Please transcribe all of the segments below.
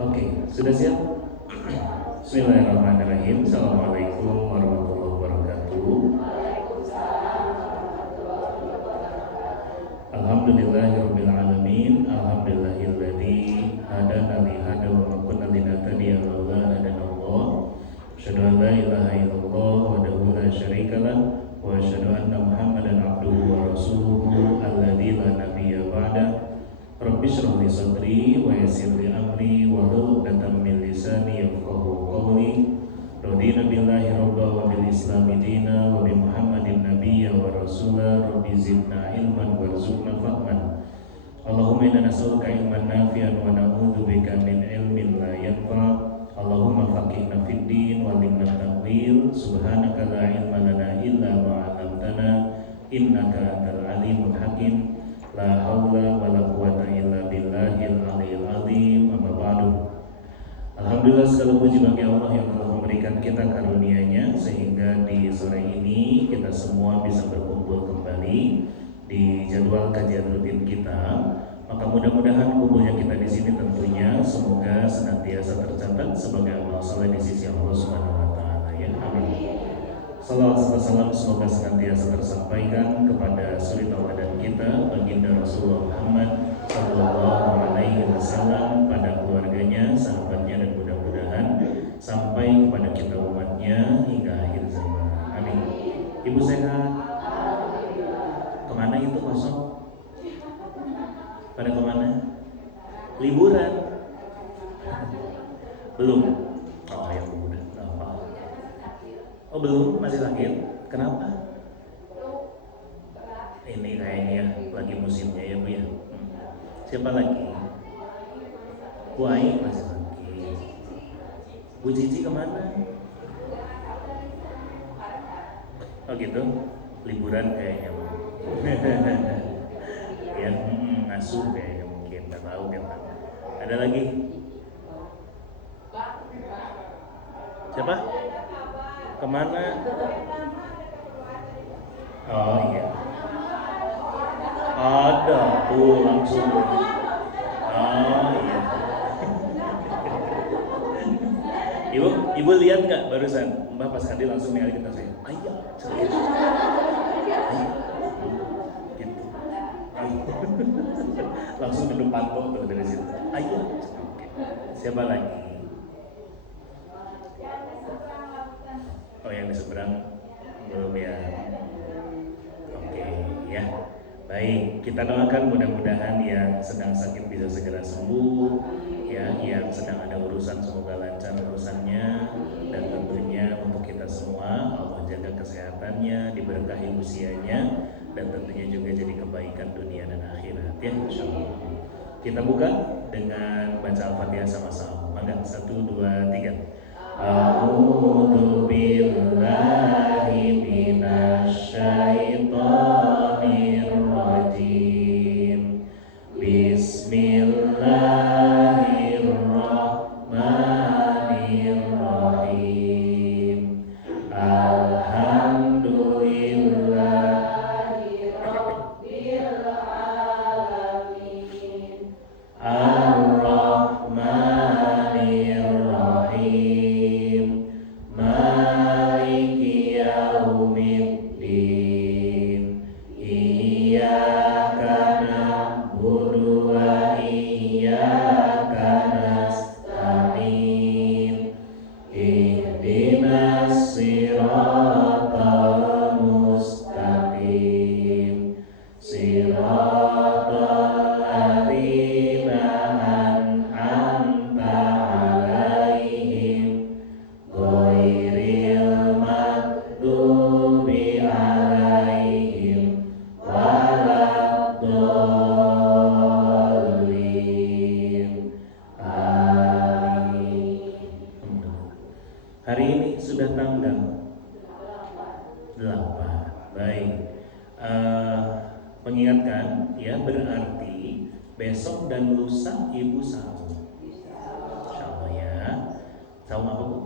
Oke, sudah siap? Bismillahirrahmanirrahim. Assalamualaikum warahmatullahi wabarakatuh. Alhamdulillahirabbil alamin. Alhamdulillahilladzi hadana li hada wa ma kunna linahtadiya laula an hadanallah. Asyhadu an la ilaha illallah wahdahu la syarikalah wa asyhadu anna Muhammadan abduhu wa rasuluhu alladzi la nabiyya ba'da. Rabbi shrah li sadri wa yassir li amri wahlul 'uqdatam min lisani yafqahu qawli. Radina billahi rabba wa bil islami dina wa bi Muhammadin nabiyya wa rasula. Rabbi zidna ilman warzuqna fahman. Allahumma inna nas'aluka ilman nafi'an wa na'udzu bika min ilmin la yanfa'. Allahumma faqihna fid din wa 'allimna ta'wil. Subhanaka la ilma lana illa ma 'allamtana innaka antal alimul hakim. La haula wa la quwata illa billahil aliyil azim. Amma ba'du. Alhamdulillah, segala puji bagi Allah yang telah memberikan kita karunia-Nya sehingga di sore ini kita semua bisa berkumpul kembali di jadwal kajian rutin kita. Maka mudah-mudahan kumpulnya kita di sini tentunya semoga senantiasa tercatat sebagai amal saleh di sisi Allah Subhanahu wa taala, ya. Amin. Salawat serta salam semoga senantiasa tersampaikan kepada suri tauladan kita baginda Rasulullah Muhammad sallallahu alaihi wasallam, pada keluarganya, sahabatnya, dan mudah-mudahan sampai kepada kita umatnya hingga akhir zaman. Amin. Ibu sehat? Kemana itu kosong? Pada kemana? Liburan? Belum? Oh ya udah. Oh belum, masih sakit. Kenapa? Ini kayaknya lagi musimnya ya Bu ya. Siapa lagi? Bu Ai masih sakit. Bu Cici kemana? Oh gitu, liburan kayaknya Bu. Ya, ngasuh kayaknya mungkin, nggak tahu kita. Ada lagi? Siapa? Kemana? Oh iya. Ada tuh langsung. Oh iya. Ibu lihat nggak barusan Mbak pas Hadi langsung nyari kita saya. Ayah, gitu. Langsung ke depan tuh dari situ. Ayah. Siapa lagi? Oh yang di seberang belum ya. Oke ya. Baik, kita doakan mudah-mudahan yang sedang sakit bisa segera sembuh, ya, yang sedang ada urusan semoga lancar urusannya, dan tentunya untuk kita semua Allah jaga kesehatannya, diberkahi usianya, dan tentunya juga jadi kebaikan dunia dan akhirat, ya insyaallah. Kita buka dengan baca Al-Fatihah sama-sama. Mangga 1, 2, 3. A'udzu billahi minasyaitonir rajim. Bismillahirrahmanirrahim. Alhamdulillahi rabbil alamin. Ar-Rahmanir-Rahim. Maliki yaumiddin. Iyyaka na'budu wa iyyaka nasta'in. Ihdinas siratal mustaqim. Siratal ladzina an'amta 'alaihim ghairil maghdubi 'alaihim waladdallin. Amin. Hari ini sudah tanggal 8. Baik. Mengingatkan ya, berarti besok dan lusa Ibu saum. Insyaallah ya. Saum apa Bu?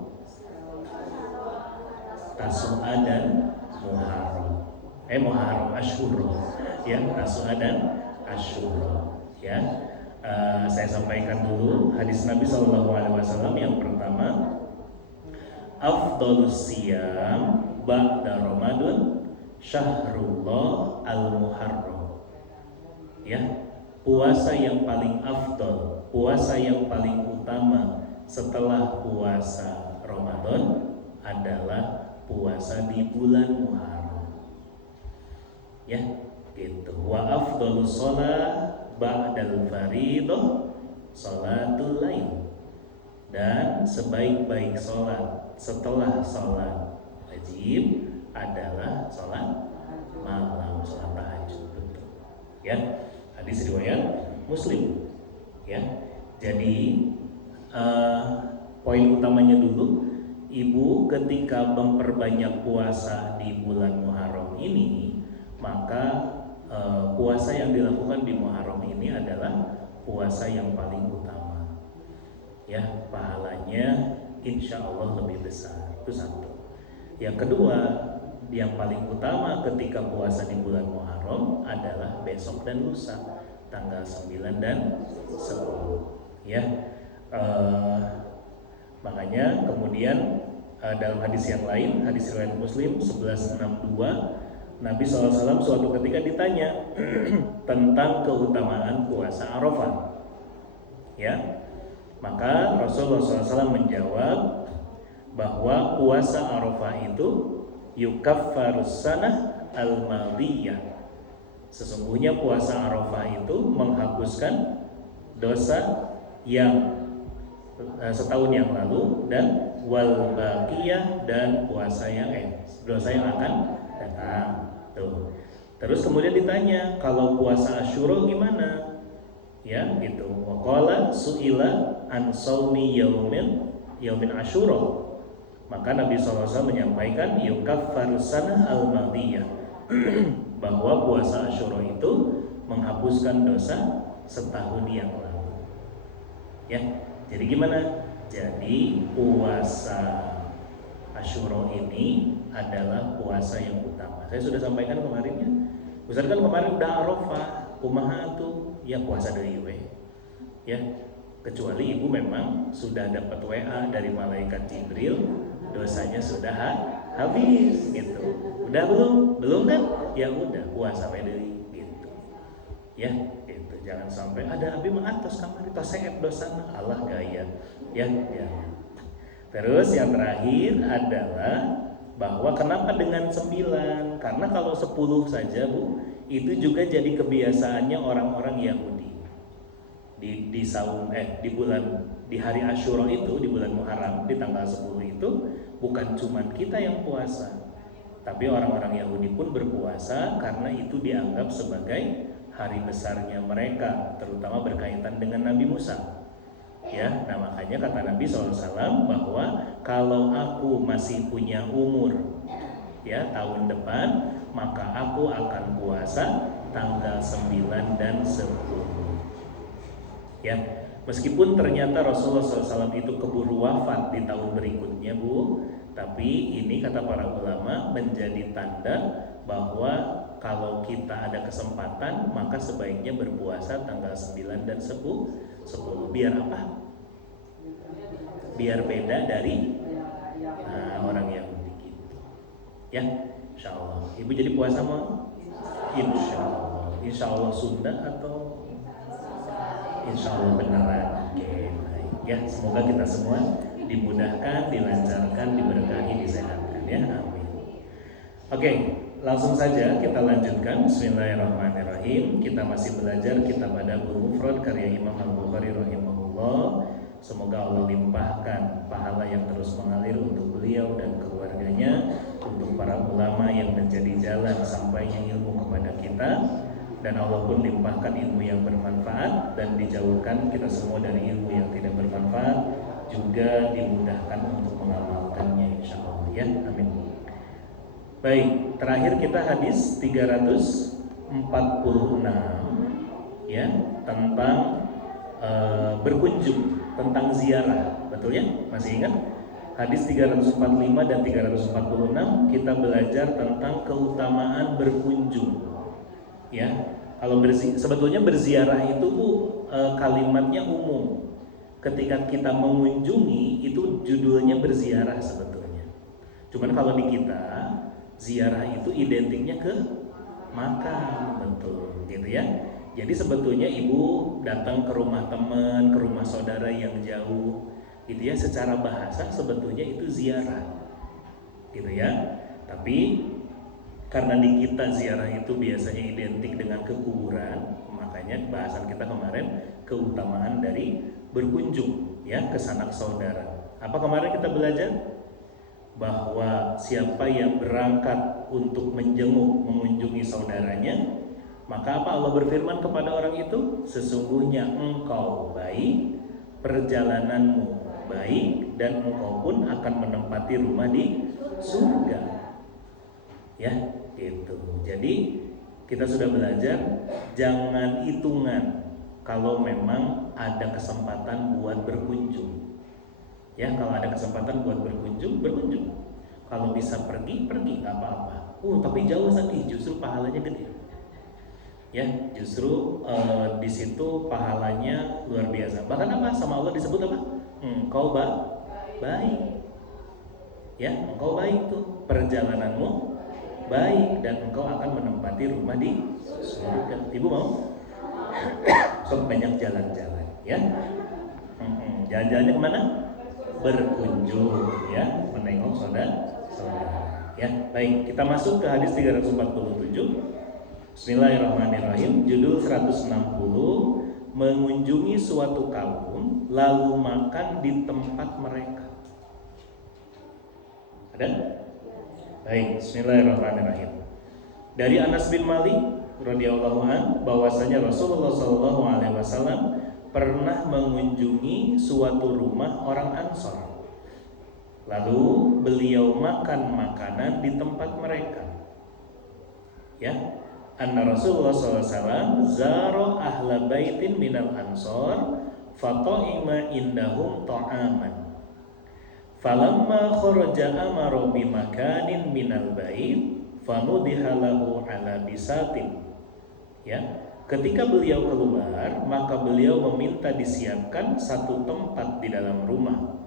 Tasu'a dan Muharram. Muharram Asyura. Ya, Tasu'a dan Asyura. Ya. Saya sampaikan dulu hadis Nabi SAW yang pertama, afdhalus siyam ba'da Ramadan syahrullah al-muharram. Ya, puasa yang paling afdal, puasa yang paling utama setelah puasa Ramadan adalah puasa di bulan Muharram. Ya, gitu. Wa afdhalus shalah ba'dal fardhah sholatul lail. Dan sebaik-baik sholat setelah sholat wajib adalah sholat malam, sholat tahajud. Betul. Ya, hadis riwayat Muslim. Ya, jadi poin utamanya dulu, ibu ketika memperbanyak puasa di bulan Muharram ini, maka puasa yang dilakukan di Muharram ini adalah puasa yang paling utama. Ya, pahalanya insya Allah lebih besar. Itu satu. Yang kedua, yang paling utama ketika puasa di bulan Muharram adalah besok dan lusa, tanggal 9 dan 10. Ya, makanya kemudian dalam hadis yang lain, hadis riwayat Muslim 1162, Nabi SAW suatu ketika ditanya tentang keutamaan puasa Arafah. Ya, maka Rasulullah SAW menjawab bahwa puasa Arafah itu yukaffarus sanah al-madiyah. Sesungguhnya puasa Arafah itu menghapuskan dosa yang setahun yang lalu, dan wal baqiyah, dan puasa yang dosa yang akan datang. Tuh. Terus kemudian ditanya, kalau puasa Asyura gimana? Ya, gitu. Waqala su'ila an shaumi yaumin Asyura. Maka Nabi SAW menyampaikan yukaffarus sanah al-madiyah, bahwa puasa Asyura itu menghapuskan dosa setahun yang lalu. Ya, jadi gimana? Jadi puasa Asyura ini adalah puasa yang utama. Saya sudah sampaikan kemarin ya. Ustaz kan kemarin udah Arafah, kumaha tuh? Ya puasa dari we. Ya, kecuali ibu memang sudah dapat WA dari malaikat Jibril, dosanya sudah habis gitu. Udah belum? Belum kan? Ya udah puasa dari gitu. Ya, gitu. Jangan sampai ada abi mengatos kamari tos seep dosana Allah gaya. Ya. Terus yang terakhir adalah bahwa kenapa dengan 9? Karena kalau 10 saja Bu, itu juga jadi kebiasaannya orang-orang Yahudi. Di saum di hari Asyura itu, di bulan Muharram, di tanggal 10 itu bukan cuma kita yang puasa, tapi orang-orang Yahudi pun berpuasa karena itu dianggap sebagai hari besarnya mereka, terutama berkaitan dengan Nabi Musa. Ya, nah makanya kata Nabi SAW bahwa kalau aku masih punya umur ya tahun depan, maka aku akan puasa tanggal 9 dan 10. Ya, meskipun ternyata Rasulullah SAW itu keburu wafat di tahun berikutnya Bu, tapi ini kata para ulama menjadi tanda bahwa kalau kita ada kesempatan maka sebaiknya berpuasa tanggal 9 dan 10. Biar apa? Biar beda dari orang Yahudi gitu. Ya, insya Allah. Ibu jadi puasa mau? Insya Allah Sunda atau insya Allah beneran? Oke, baik. Ya, semoga kita semua dimudahkan, dilancarkan, diberkahi, disehatkan ya. Amin. Oke, langsung saja kita lanjutkan. Bismillahirrahmanirrahim. Kita masih belajar kitab Adabul Mufrad karya Imam Al-Bukhari rahimahullah. Semoga Allah limpahkan pahala yang terus mengalir untuk beliau dan keluarganya, untuk para ulama yang menjadi jalan sampainya ilmu kepada kita, dan Allah pun limpahkan ilmu yang bermanfaat dan dijauhkan kita semua dari ilmu yang tidak bermanfaat, juga dimudahkan untuk mengamalkannya insyaallah ya. Amin. Baik, terakhir kita hadis 346 ya, tentang berkunjung, tentang ziarah, betul ya? Masih ingat? Hadis 345 dan 346 kita belajar tentang keutamaan berkunjung. Ya, kalau sebetulnya berziarah itu Bu, kalimatnya umum. ketika kita mengunjungi itu judulnya berziarah sebetulnya. Cuman kalau di kita ziarah itu identiknya ke makam, betul gitu ya. Jadi sebetulnya ibu datang ke rumah teman, ke rumah saudara yang jauh, gitu ya. Secara bahasa sebetulnya itu ziarah, gitu ya. Tapi karena di kita ziarah itu biasanya identik dengan kekuburan, makanya bahasan kita kemarin keutamaan dari berkunjung ya ke sanak saudara. Apa kemarin kita belajar? Bahwa siapa yang berangkat untuk menjenguk, mengunjungi saudaranya, maka apa Allah berfirman kepada orang itu? Sesungguhnya engkau baik, perjalananmu baik, dan engkau pun akan menempati rumah di surga. Ya, gitu. Jadi kita sudah belajar jangan hitungan kalau memang ada kesempatan buat berkunjung. Ya, kalau ada kesempatan buat berkunjung, berkunjung. Kalau bisa pergi, pergi, nggak apa-apa. Tapi jauh tadi, justru pahalanya gede. Ya, justru di situ pahalanya luar biasa. Bahkan apa? Sama Allah disebut apa? Engkau baik. Ya, engkau baik tuh. Perjalananmu baik dan engkau akan menempati rumah di surga. Ibu mau? So banyak jalan-jalan, ya. Jalan-jalannya kemana? Berkunjung, ya, menengok saudara. Ya, baik, kita masuk ke hadis 347. Bismillahirrahmanirrahim. Judul 160, mengunjungi suatu kaum lalu makan di tempat mereka. Ada? Baik, bismillahirrahmanirrahim. Dari Anas bin Malik radhiyallahu an bahwasanya Rasulullah SAW pernah mengunjungi suatu rumah orang Ansor. Lalu beliau makan makanan di tempat mereka. Ya, anna Rasulullah SAW zaro ahla baitin minal Ansor fata'ima indahum ta'aman. Falamma kharaja amara bi makanin minal bait fanudiha lahu ala bisatin. Ya, ketika beliau keluar, maka beliau meminta disiapkan satu tempat di dalam rumah.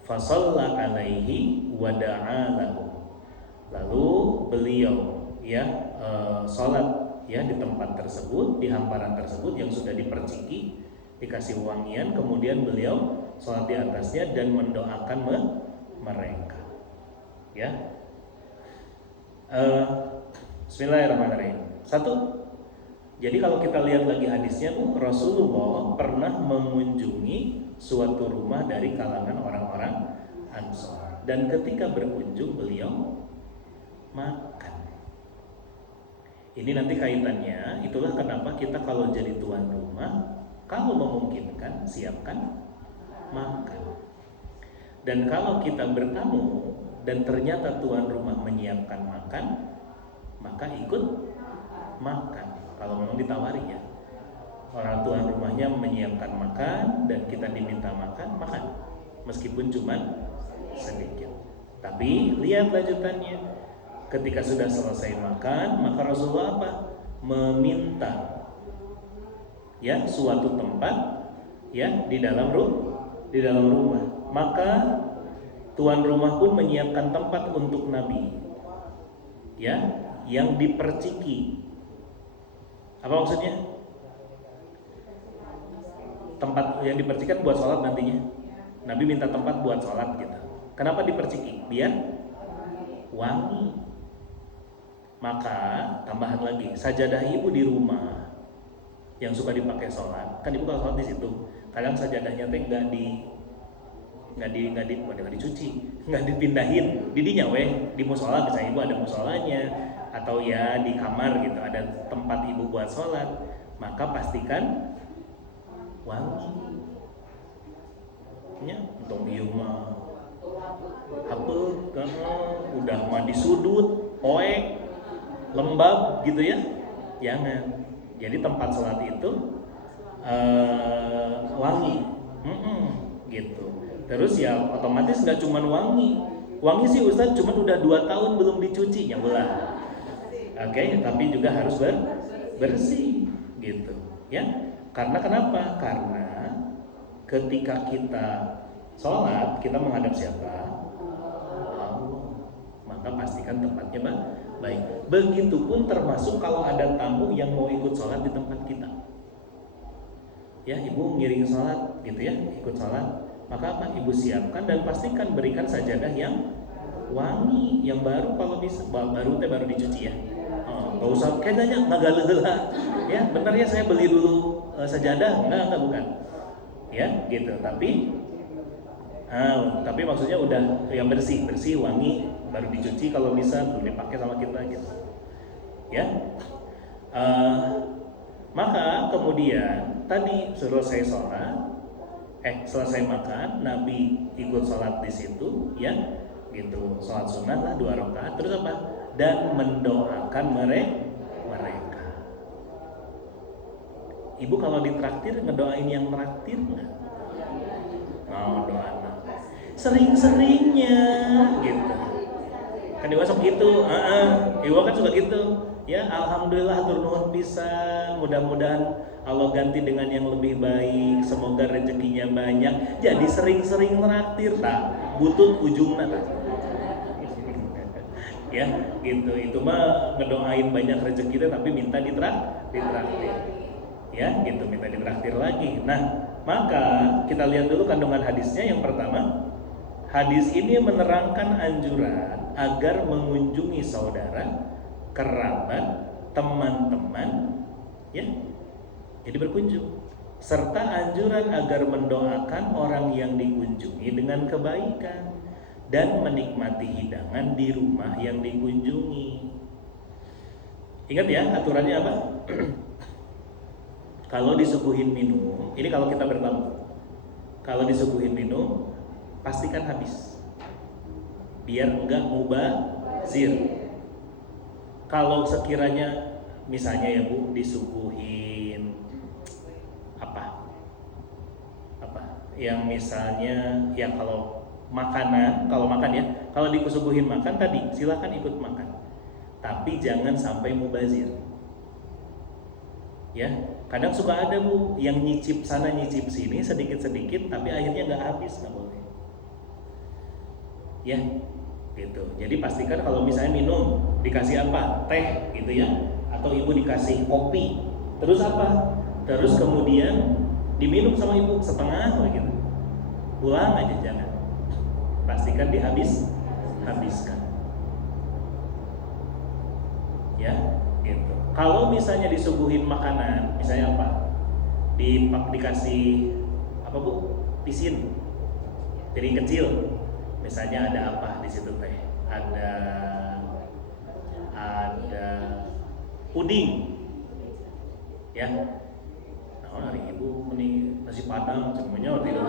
Fasalla alaihi wa da'a lahu. Lalu beliau salat ya di tempat tersebut, di hamparan tersebut yang sudah diperciki, dikasih wangian, kemudian beliau salat di atasnya dan mendoakan mereka. Ya. Bismillahirrahmanirrahim. Satu. Jadi kalau kita lihat lagi hadisnya tuh, Rasulullah pernah mengunjungi suatu rumah dari kalangan orang-orang Ansor, dan ketika berkunjung beliau makan. Ini nanti kaitannya, itulah kenapa kita kalau jadi tuan rumah, kalau memungkinkan siapkan makan. Dan kalau kita bertamu dan ternyata tuan rumah menyiapkan makan, maka ikut makan. Kalau memang ditawari ya, orang tuan rumahnya menyiapkan makan dan kita diminta makan, makan meskipun cuma sedikit. Tapi lihat lanjutannya, ketika sudah selesai makan, maka Rasulullah apa? Meminta ya suatu tempat ya di dalam rumah. Maka tuan rumah pun menyiapkan tempat untuk Nabi ya, yang diperciki. Apa maksudnya? Tempat yang dipercikan buat sholat nantinya. Nabi minta tempat buat sholat gitu. Kenapa diperciki? Biar wangi. Maka tambahan lagi, sajadah ibu di rumah yang suka dipakai sholat, kan ibu kalau sholat di situ, kadang sajadahnya teh nggak dicuci, nggak dipindahin, didinya di musola, misalnya ibu ada musolanya, atau ya di kamar gitu ada tempat ibu buat sholat, maka pastikan wangi. Ya, untuk ieu mah hapeu udah mah di sudut, poek, lembab gitu ya, jangan. Jadi tempat sholat itu wangi, gitu. Terus ya otomatis nggak cuma wangi sih Ustadz, cuma udah 2 tahun belum dicuci, ya belah. Oke, tapi juga harus bersih gitu ya. Karena kenapa? Karena ketika kita sholat kita menghadap siapa? Allah. Maka pastikan tempatnya baik. Begitupun termasuk kalau ada tamu yang mau ikut sholat di tempat kita. Ya, ibu ngiring sholat gitu ya, ikut sholat. Maka apa? Ibu siapkan dan pastikan berikan sajadah yang wangi, yang baru kalau bisa. Baru dicuci ya. Gak usah kayaknya nggak galau-galau. Ya, benar ya saya beli dulu sajadah. Enggak bukan. Ya, gitu. Tapi maksudnya udah yang bersih, wangi, baru dicuci kalau bisa, belum dipakai sama kita gitu. Ya. Maka kemudian tadi selesai sholat, selesai makan, Nabi ikut sholat di situ, ya, gitu. Sholat sunat lah 2 rakaat, terus apa? Dan mendoakan mereka. Ibu kalau ditraktir ngedoain yang traktir nggak? Mau doa sering-seringnya, gitu. Kan dewasa gitu, ibu kan suka gitu. Ya, alhamdulillah hatur nuhun pisan. Mudah-mudahan Allah ganti dengan yang lebih baik. Semoga rezekinya banyak. Jadi sering-sering traktir tak butut ujungna tak. Ya, gitu. Itu mah ngedoain banyak rezeki tapi minta ditraktir. Ya, gitu, minta ditraktir lagi. Nah, maka kita lihat dulu kandungan hadisnya. Yang pertama, hadis ini menerangkan anjuran agar mengunjungi saudara, kerabat, teman-teman, ya, jadi berkunjung, serta anjuran agar mendoakan orang yang dikunjungi dengan kebaikan dan menikmati hidangan di rumah yang dikunjungi. Ingat ya aturannya apa? Kalau disuguhin minum, ini kalau kita bertamu, kalau disuguhin minum pastikan habis, biar enggak mubazir. Kalau sekiranya misalnya ya Bu disuguhin apa yang misalnya ya kalau makan ya, kalau disuguhin makan tadi silakan ikut makan, tapi jangan sampai mubazir. Ya, kadang suka ada Bu yang nyicip sana nyicip sini sedikit-sedikit tapi akhirnya nggak habis, nggak boleh. Ya, gitu. Jadi pastikan kalau misalnya minum dikasih apa? Teh gitu ya, atau ibu dikasih kopi. Terus apa? Terus kemudian diminum sama ibu setengah gitu. Pulang aja jangan. Pastikan habiskan. Ya, gitu. Kalau misalnya disuguhin makanan, misalnya apa? Dikasih apa Bu? Pisin. Piring kecil. Misalnya ada apa di situ teh? Ada puding, ya. Nah, hari ibu mending nasi padang, semuanya tidak.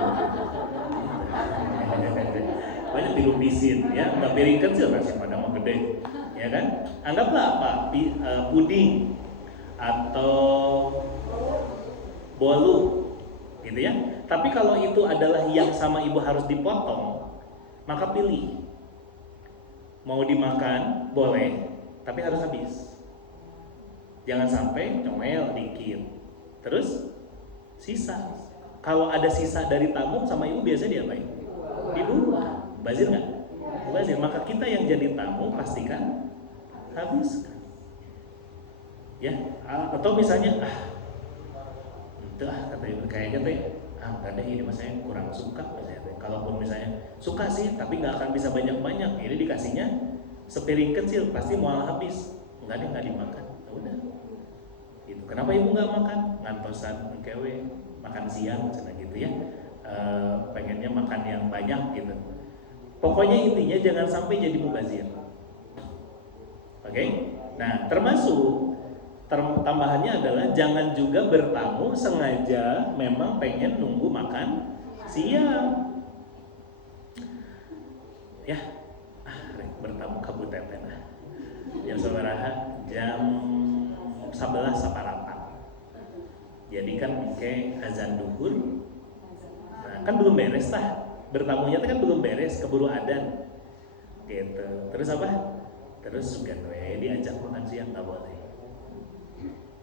Banyak dilupisin, ya. Nggak piring kecil nasi padang mah gede, ya kan? Anggaplah apa? Puding atau bolu, gitu ya. Tapi kalau itu adalah yang sama ibu harus dipotong, maka pilih, mau dimakan boleh, tapi harus habis. Jangan sampai comel dikit, terus sisa. Kalau ada sisa dari tamu sama ibu biasanya diapain? Dibuang. Bazir nggak? Bazir. Maka kita yang jadi tamu pastikan habiskan. Ya. Atau misalnya kata ibu kayaknya teh enggak deh, ini mas saya kurang suka misalnya. Kalaupun misalnya suka sih tapi nggak akan bisa banyak-banyak, ini dikasihnya sepiring kecil pasti mau habis, nggak dimakan. Udah gitu. Kenapa ibu nggak makan? Ngantosan kewe makan siang misalnya gitu ya, pengennya makan yang banyak gitu. Pokoknya intinya jangan sampai jadi mubazir. Oke? Nah, termasuk tambahannya adalah jangan juga bertamu sengaja memang pengen nunggu makan siang. Ya, bertamu kabuteten jam sabaraha? Jam 11 saparapat. Jadi kan azan duhur. Nah, kan belum beres tah. Bertamunya kan belum beres, keburu adzan. Gitu. Terus apa? Terus sugan diajak makan siang nggak boleh.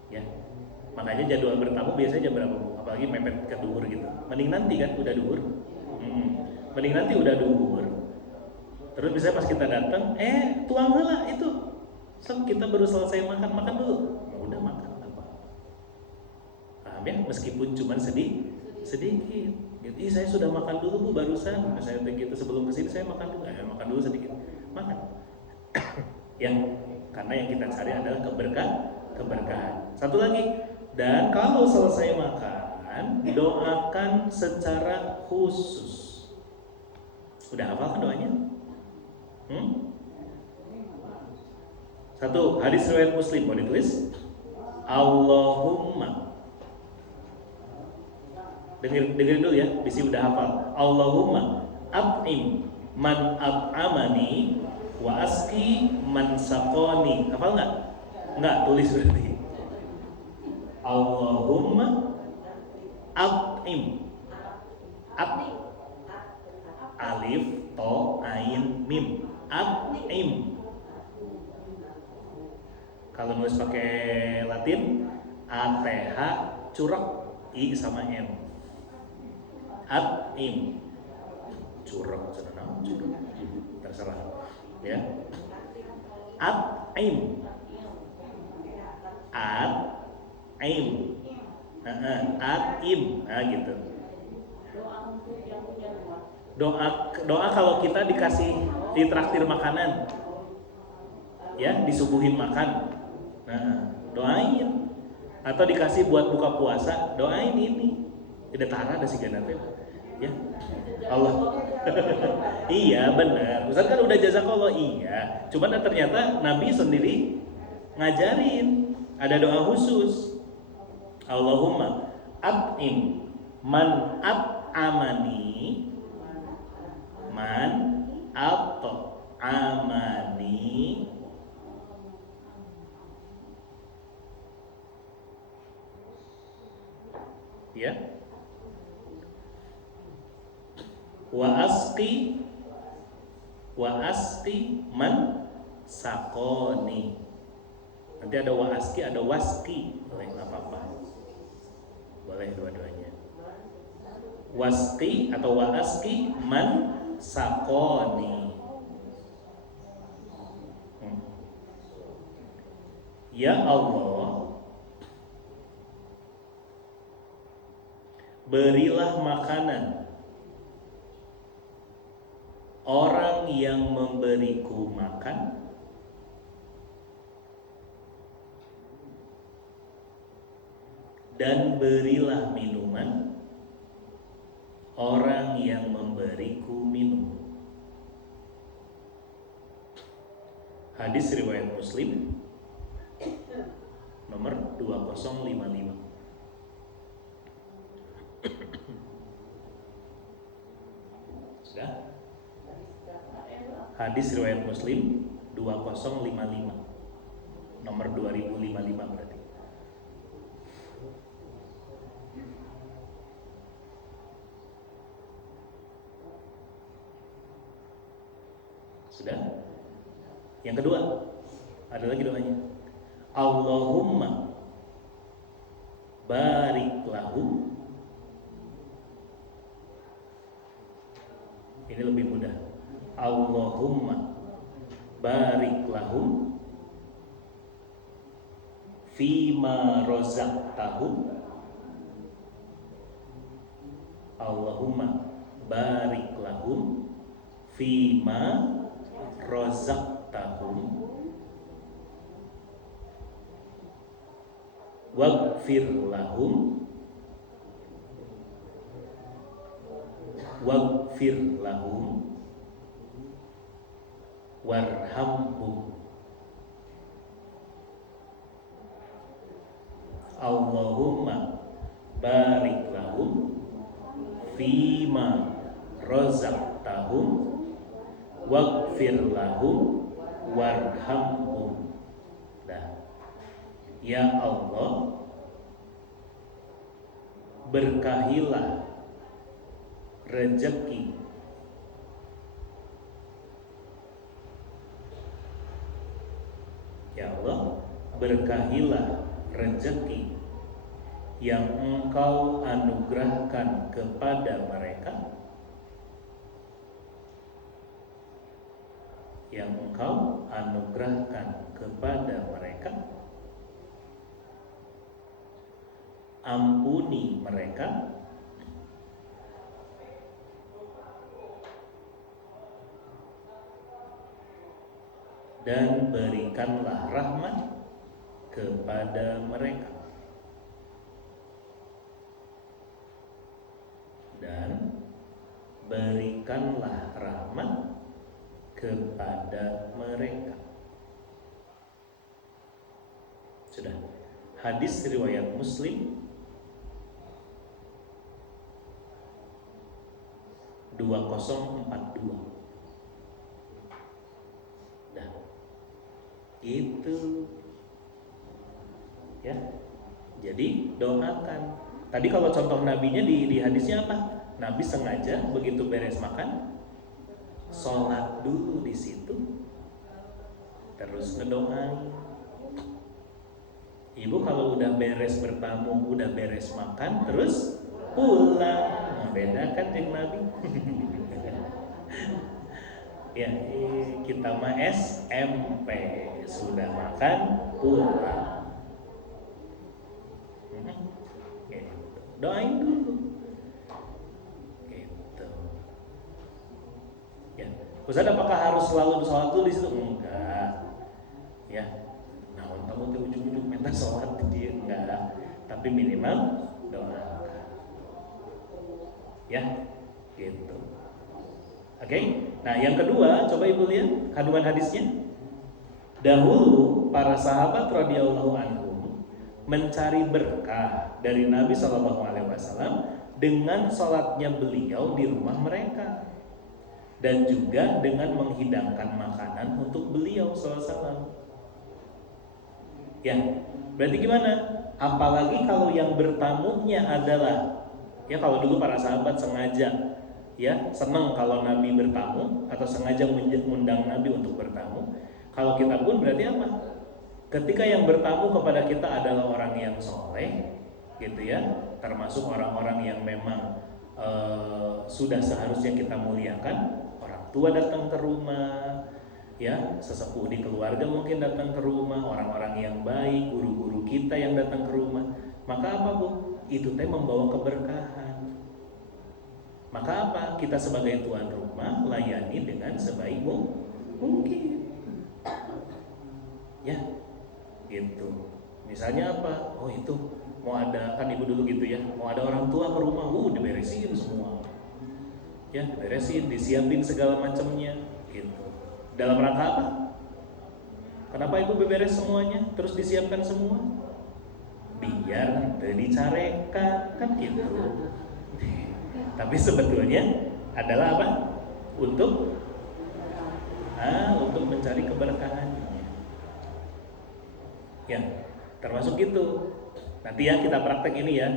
Ya. Makanya jadwal bertamu biasanya jam berapa Bu? apalagi mepet ke duhur gitu. Mending nanti kan udah duhur. Mending nanti udah duhur. Terus misalnya pas kita datang, tuang heula itu. So, kita baru selesai makan dulu. Ya udah makan apa? Paham ya? Meskipun cuma sedikit. Jadi saya sudah makan dulu Bu barusan. Saya begitu sebelum kesini saya makan dulu. Makan dulu sedikit. Makan. Karena yang kita cari adalah keberkahan. Satu lagi, dan kalau selesai makan, doakan secara khusus. Udah hafal kan doanya? Satu, hadis riwayat Muslim, mau ditulis? Allahumma. Dengerin dulu ya, bisi udah hafal. Allahumma at'im man at'amani wa aski man saqani. Hafal nggak? Nggak, tulis berarti. Allahumma at'im. Alif, to, ain, mim. At'im. Kalau nulis pakai Latin, ATH curok, I sama M. At'im. Curok, terserah. Ya. At'im. At'im. At'im. Nah gitu. Doa kalau kita ditraktir makanan, ya, disuguhin makan. Nah, doain. Atau dikasih buat buka puasa, doain ini. Tidak tara ada si ganatnya. Ya. Allah. Iya, benar. Ustaz kan udah jazakallah, iya. Cuman ternyata Nabi sendiri ngajarin ada doa khusus. Allahumma at'im man at'amani man at'amani ya, wa asqi man sakoni. Nanti ada wa asqi, ada waski, boleh nggak apa-apa, boleh dua-duanya. Waski atau wa asqi man sakoni. Ya Allah, berilah makanan orang yang memberiku makan dan berilah minuman orang yang memberiku minum. Hadis riwayat Muslim nomor 2055. Sudah? Hadis riwayat Muslim 2055 nomor 2055 berarti. Sudah? Yang kedua, ada lagi doanya. Allahumma barik lahu. Ini lebih mudah. Allahumma barik lahum fima razaqtahum. Allahumma barik lahum fima razaqtahum waghfir lahum warhamhum. Allahumma barik lahum fima razaqtahum waghfir lahum warhamhum. Nah, ya Allah, berkahilah rezeki ya Allah, berkahilah rezeki yang engkau anugerahkan kepada mereka, yang engkau anugerahkan kepada mereka, ampuni mereka dan berikanlah rahmat kepada mereka, dan berikanlah rahmat kepada mereka. Sudah. Hadis riwayat Muslim 2042. Nah, itu ya. Jadi doakan. Tadi kalau contoh nabinya di hadisnya apa? Nabi sengaja begitu beres makan, sholat dulu di situ, terus ngedoain. Ibu kalau udah beres bertamu, udah beres makan, terus pulang. Nah, beda kan yang Nabi. Ya, kita mah SMP, sudah makan, pulang. Gitu. Doain dulu. Gitu. Ya, Ustaz, apakah harus selalu sholat dulu di situ? Enggak. Ya, nah kamu tuh ujung-ujung minta sholat dia enggak, tapi minimal doakan. Ya, gitu. Oke. Nah, yang kedua, coba Ibu lihat kandungan hadisnya. Dahulu para sahabat radhiyallahu anhum mencari berkah dari Nabi SAW dengan sholatnya beliau di rumah mereka, dan juga dengan menghidangkan makanan untuk beliau SAW. Ya, berarti gimana? Apalagi kalau yang bertamunya adalah, ya kalau dulu para sahabat sengaja, ya senang kalau Nabi bertamu atau sengaja mengundang Nabi untuk bertamu. Kalau kita pun berarti apa? Ketika yang bertamu kepada kita adalah orang yang soleh, gitu ya, termasuk orang-orang yang memang sudah seharusnya kita muliakan. Orang tua datang ke rumah, ya, sesepuh di keluarga mungkin datang ke rumah, orang-orang yang baik, guru-guru kita yang datang ke rumah. Maka apa, Bu? Itu teh membawa keberkahan. Maka apa? Kita sebagai tuan rumah layani dengan sebaik mungkin. Ya, gitu. Misalnya apa? Oh itu mau ada, kan ibu dulu gitu ya, mau ada orang tua ke rumah, diberesin semua. Ya, diberesin, disiapin segala macamnya, gitu. Dalam rangka apa? Kenapa ibu beberes semuanya, terus disiapkan semua? Biar dicarekan, kan gitu. Tapi sebetulnya adalah apa? Untuk mencari keberkahannya. Ya, termasuk gitu. Nanti ya kita praktek ini ya.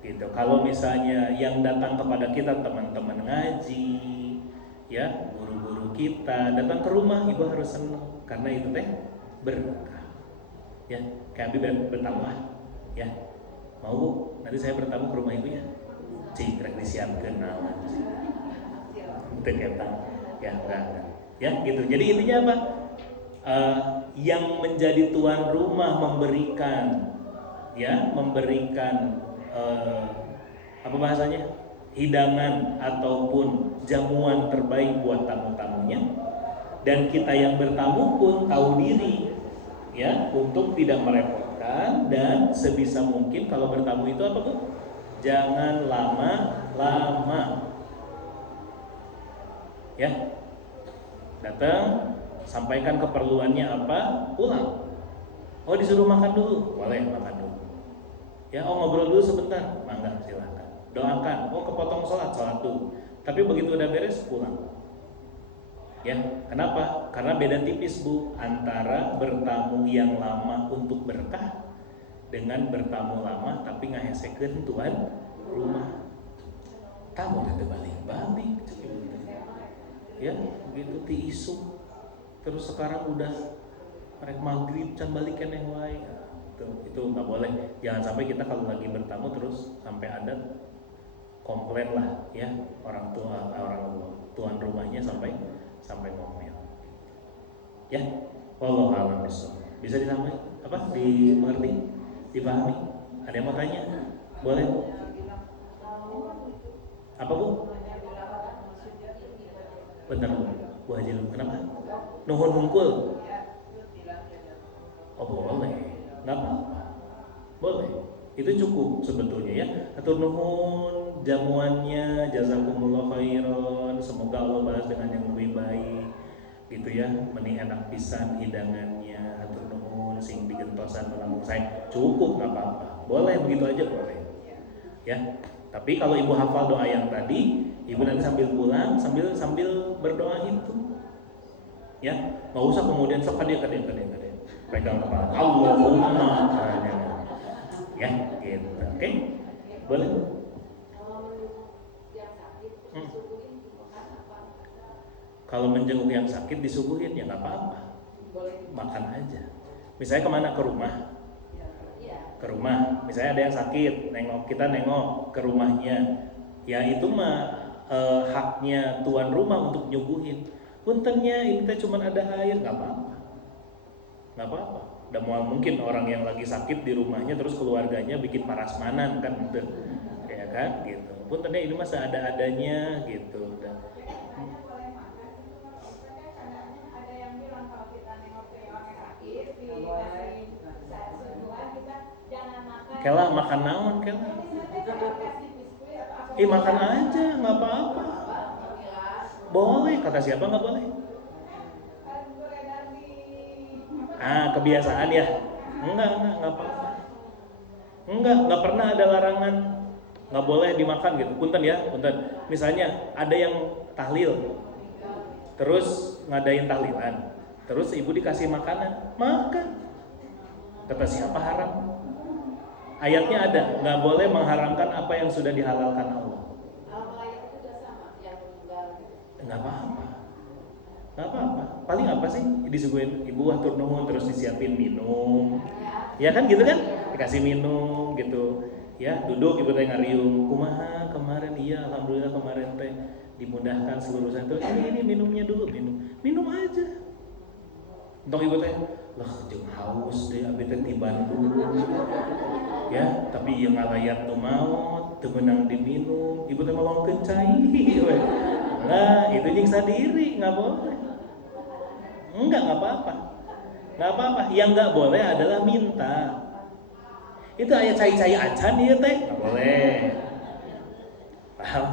Gitu. Kalau misalnya yang datang kepada kita teman-teman ngaji, ya, guru-guru kita datang ke rumah, ibu harus senang karena itu teh berkah. Ya, kayak Abi bertamu lah. Ya. Mau Bu, nanti saya bertamu ke rumah ibu ya. Cik, rek disiapkeun naon. Teu keta. Ya, enggak. Ya, gitu. Jadi intinya apa? Yang menjadi tuan rumah memberikan, ya, apa bahasanya, hidangan ataupun jamuan terbaik buat tamu-tamunya, dan kita yang bertamu pun tahu diri, ya, untuk tidak merepotkan, dan sebisa mungkin kalau bertamu itu apa, Bu? Jangan lama-lama, ya, datang, sampaikan keperluannya apa, pulang. Oh disuruh makan dulu, boleh makan dulu. Ya, oh ngobrol dulu sebentar, mangga silakan. Doakan, oh kepotong sholat dulu. Tapi begitu udah beres, pulang. Ya, kenapa? Karena beda tipis, Bu, antara bertamu yang lama untuk berkah dengan bertamu lama tapi ngahesekeun tuan rumah. Tamu teh balik-balik, ya, begitu ti isu. Terus sekarang udah rek maghrib can balik keneh wae. itu nggak boleh. Jangan sampai kita kalau lagi bertamu terus sampai ada komplain lah ya, orang tuan rumahnya sampai ngomel ya. Wallahu a'lam bishawab. Bisa dimengerti, dipahami? Ada yang mau tanya? Boleh. Apa Bu? Bentar Bu, Bu Haji, kenapa? Nuhun hungkul. Oh boleh, nggak apa-apa, boleh. Itu cukup sebetulnya ya. Atur nuhun jamuannya, jazakumullah khairan. Semoga Allah balas dengan yang lebih baik, gitu ya. Meni enak pisan hidangannya. Atur nuhun sing digentosan melambung saya. Cukup, nggak apa-apa. Boleh begitu aja boleh. Ya. Tapi kalau ibu hafal doa yang tadi, ibu nanti sambil pulang sambil berdoa itu. Ya, nggak usah kemudian sok kadek pegang kepala Allahumma ya gitu. Oke? Boleh? Kalau menjenguk yang sakit disuguhin ya nggak apa-apa, makan aja. Misalnya kemana, ke rumah misalnya ada yang sakit, kita nengok ke rumahnya, ya itu mah haknya tuan rumah untuk nyuguhin. Puntennya ini teh cuma ada air, nggak apa-apa. Dan mungkin orang yang lagi sakit di rumahnya terus keluarganya bikin parasmanan kan gitu, ya kan gitu. Puntennya ini masa ada-adanya gitu. Dan kela makan naon kela? Makan aja nggak apa-apa. Boleh, kata siapa nggak boleh? Kebiasaan ya? Enggak apa-apa. Enggak pernah ada larangan nggak boleh dimakan gitu. Punten. Misalnya ada yang tahlil, terus ngadain tahlilan, terus ibu dikasih makanan, makan. Kata siapa haram? Ayatnya ada, nggak boleh mengharamkan apa yang sudah dihalalkan Allah. Nggak apa-apa. Paling apa sih disuguhin ibu atur nuhun terus disiapin minum, ya kan gitu kan, dikasih minum gitu ya, duduk ibu teh ngariung kumaha kemarin, iya alhamdulillah kemarin teh dimudahkan seluruh santri, ini minumnya dulu, minum aja. Entong ibu teh lah jeung haus deh abi teh di Bandung ya, tapi ieu ngalayat nu maot teu meunang diminum, ibu teh ngomongkeun cai we. Nah, itu nyiksa diri, nggak boleh. Nggak apa-apa. Yang nggak boleh adalah minta. Itu ayat cai-cai acan ya teh, nggak boleh. Paham?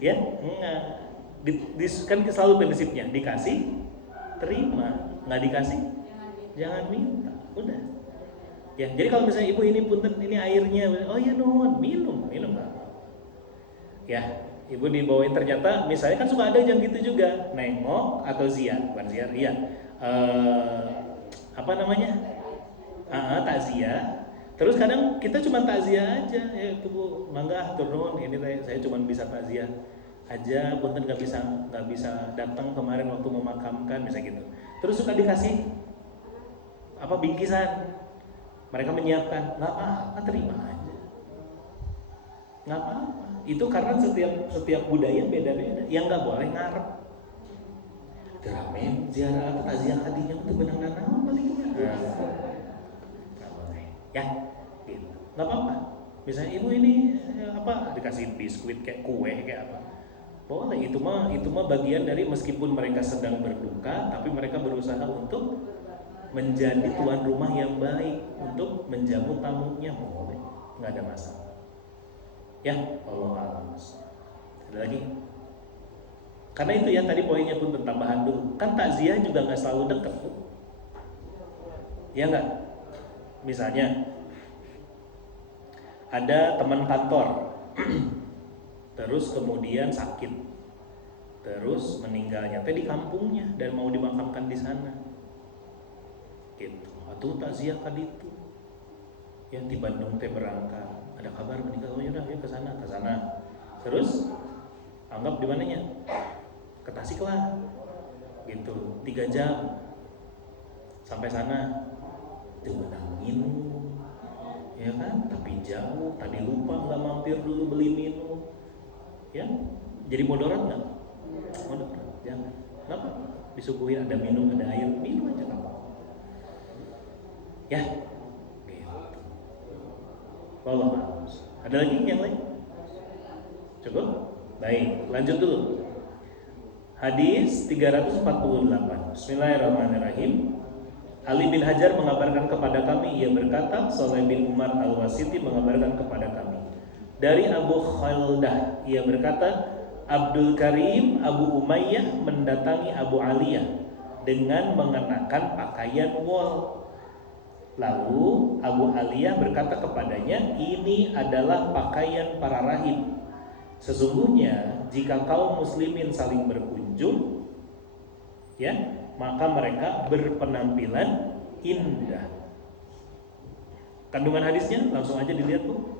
Ya, enggak. Kan selalu prinsipnya dikasih, terima. Nggak dikasih, jangan minta. Udah. Ya, jadi kalau misalnya ibu ini punten, ini airnya, oh ya nuhun, minum nggak? Ya. Ibu dibawain, ternyata misalnya kan suka ada yang gitu juga, nengok atau bukan ziar, iya, takziah. Terus kadang kita cuma takziah aja, ya itu Bu, mangga turun, ini saya cuma bisa takziah aja, punten nggak bisa datang kemarin waktu memakamkan, misalnya gitu. Terus suka dikasih bingkisan, mereka menyiapkan, nggak apa-apa, terima aja, nggak apa-apa. Itu karena setiap budaya beda-beda. Yang nggak boleh ngarep. Teramin ziarah atau takziah kadinya itu benang naon paling nggak boleh. Ya, gitu. Nggak apa-apa. Misalnya ibu ini dikasih biskuit kayak kue kayak apa? Boleh. Itu mah bagian dari, meskipun mereka sedang berduka, tapi mereka berusaha untuk menjadi tuan rumah yang baik, untuk menjamu tamunya, boleh. Nggak ada masalah. Ya, Allah alam. Ada lagi? Karena itu ya tadi poinnya pun tambahan dulu. Kan takziah juga nggak selalu dekat, Bu. Ya nggak? Misalnya ada teman kantor, terus kemudian sakit, terus meninggalnya di kampungnya dan mau dimakamkan di sana. Gitu. Atau takziah kan itu. Ya di Bandung berangkat. Ada kabar meninggal, oh yaudah ya ke sana. Terus anggap di mananya? Ke Tasik lah. Gitu, 3 jam sampai sana. menang minum, ya kan? Tapi jauh, tadi lupa nggak mampir dulu beli minum, ya. Jadi mudarat nggak? Mudarat, jangan. Kenapa? Disuguhin ada minum, ada air, minum aja apa? Ya, gitu. Allah. Ada lagi yang lain? Cukup? Baik, lanjut dulu. Hadis 348. Bismillahirrahmanirrahim. Ali bin Hajar mengabarkan kepada kami, ia berkata, Saleh bin Umar al-Wasiti mengabarkan kepada kami. Dari Abu Khaldah, ia berkata, Abdul Karim Abu Umayyah mendatangi Abu Aliyah dengan mengenakan pakaian wol. Lalu Abu Aliyah berkata kepadanya, ini adalah pakaian para rahib. Sesungguhnya jika kaum muslimin saling berkunjung, ya, maka mereka berpenampilan indah. Kandungan hadisnya langsung aja dilihat, Bu.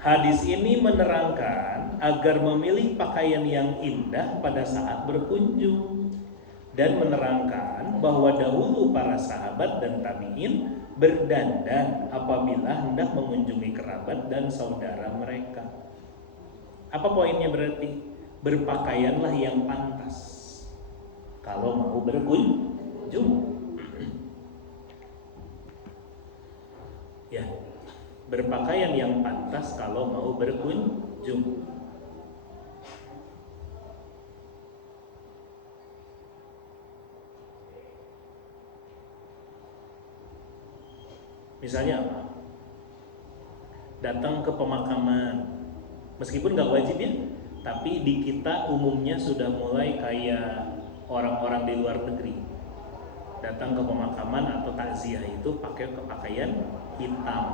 Hadis ini menerangkan agar memilih pakaian yang indah pada saat berkunjung, dan menerangkan bahwa dahulu para sahabat dan tabi'in berdandan apabila hendak mengunjungi kerabat dan saudara mereka. Apa poinnya berarti? Berpakaianlah yang pantas kalau mau berkunjung. Ya, berpakaian yang pantas kalau mau berkunjung. Misalnya apa? Datang ke pemakaman, meskipun nggak wajib ya, tapi di kita umumnya sudah mulai kayak orang-orang di luar negeri. Datang ke pemakaman atau takziah itu pakai pakaian hitam.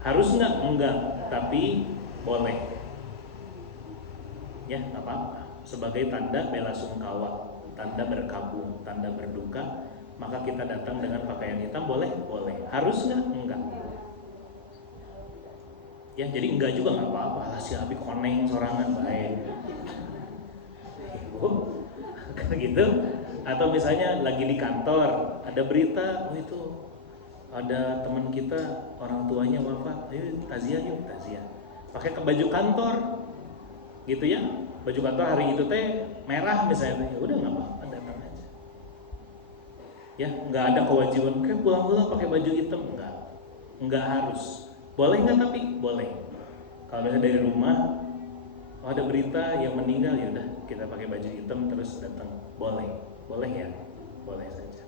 Harus nggak? Enggak, tapi boleh. Ya, nggak apa-apa. Sebagai tanda bela sungkawa, tanda berkabung, tanda berduka, maka kita datang dengan pakaian hitam, boleh? Boleh. Harus nggak? Enggak. Ya, jadi enggak juga nggak apa-apa. Lah si Abi koneng sorangan baik. Kan gitu. Atau misalnya lagi di kantor, ada berita, oh itu ada teman kita orang tuanya wafat, ayo taziah yuk, taziah. Pakai ke baju kantor, gitu ya. Baju kantor hari itu teh merah misalnya, ya udah nggak apa-apa, datang aja. Ya, nggak ada kewajiban kayak pulang-pulang pakai baju hitam, nggak harus. Boleh nggak? Tapi boleh. Kalau misalnya dari rumah, oh ada berita yang meninggal, ya udah kita pakai baju hitam terus datang, boleh ya, boleh saja.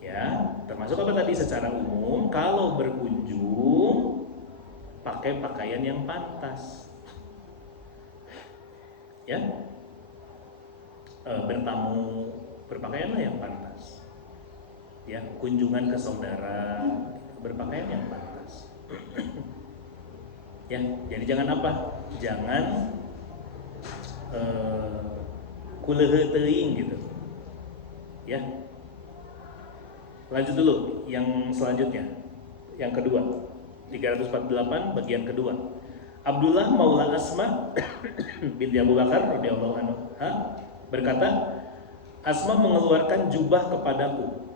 Ya, termasuk apa tadi secara umum, kalau berkunjung pakai pakaian yang pantas. Ya, bertamu berpakaianlah yang pantas. Ya, kunjungan ke saudara berpakaian yang pantas. Ya, jadi jangan apa? Jangan kulehe teuing gitu. Ya. Lanjut dulu yang selanjutnya. Yang kedua. 348 bagian kedua. Abdullah Maula Asma binti Abu Bakar radhiyallahu anhu berkata, Asma mengeluarkan jubah kepadaku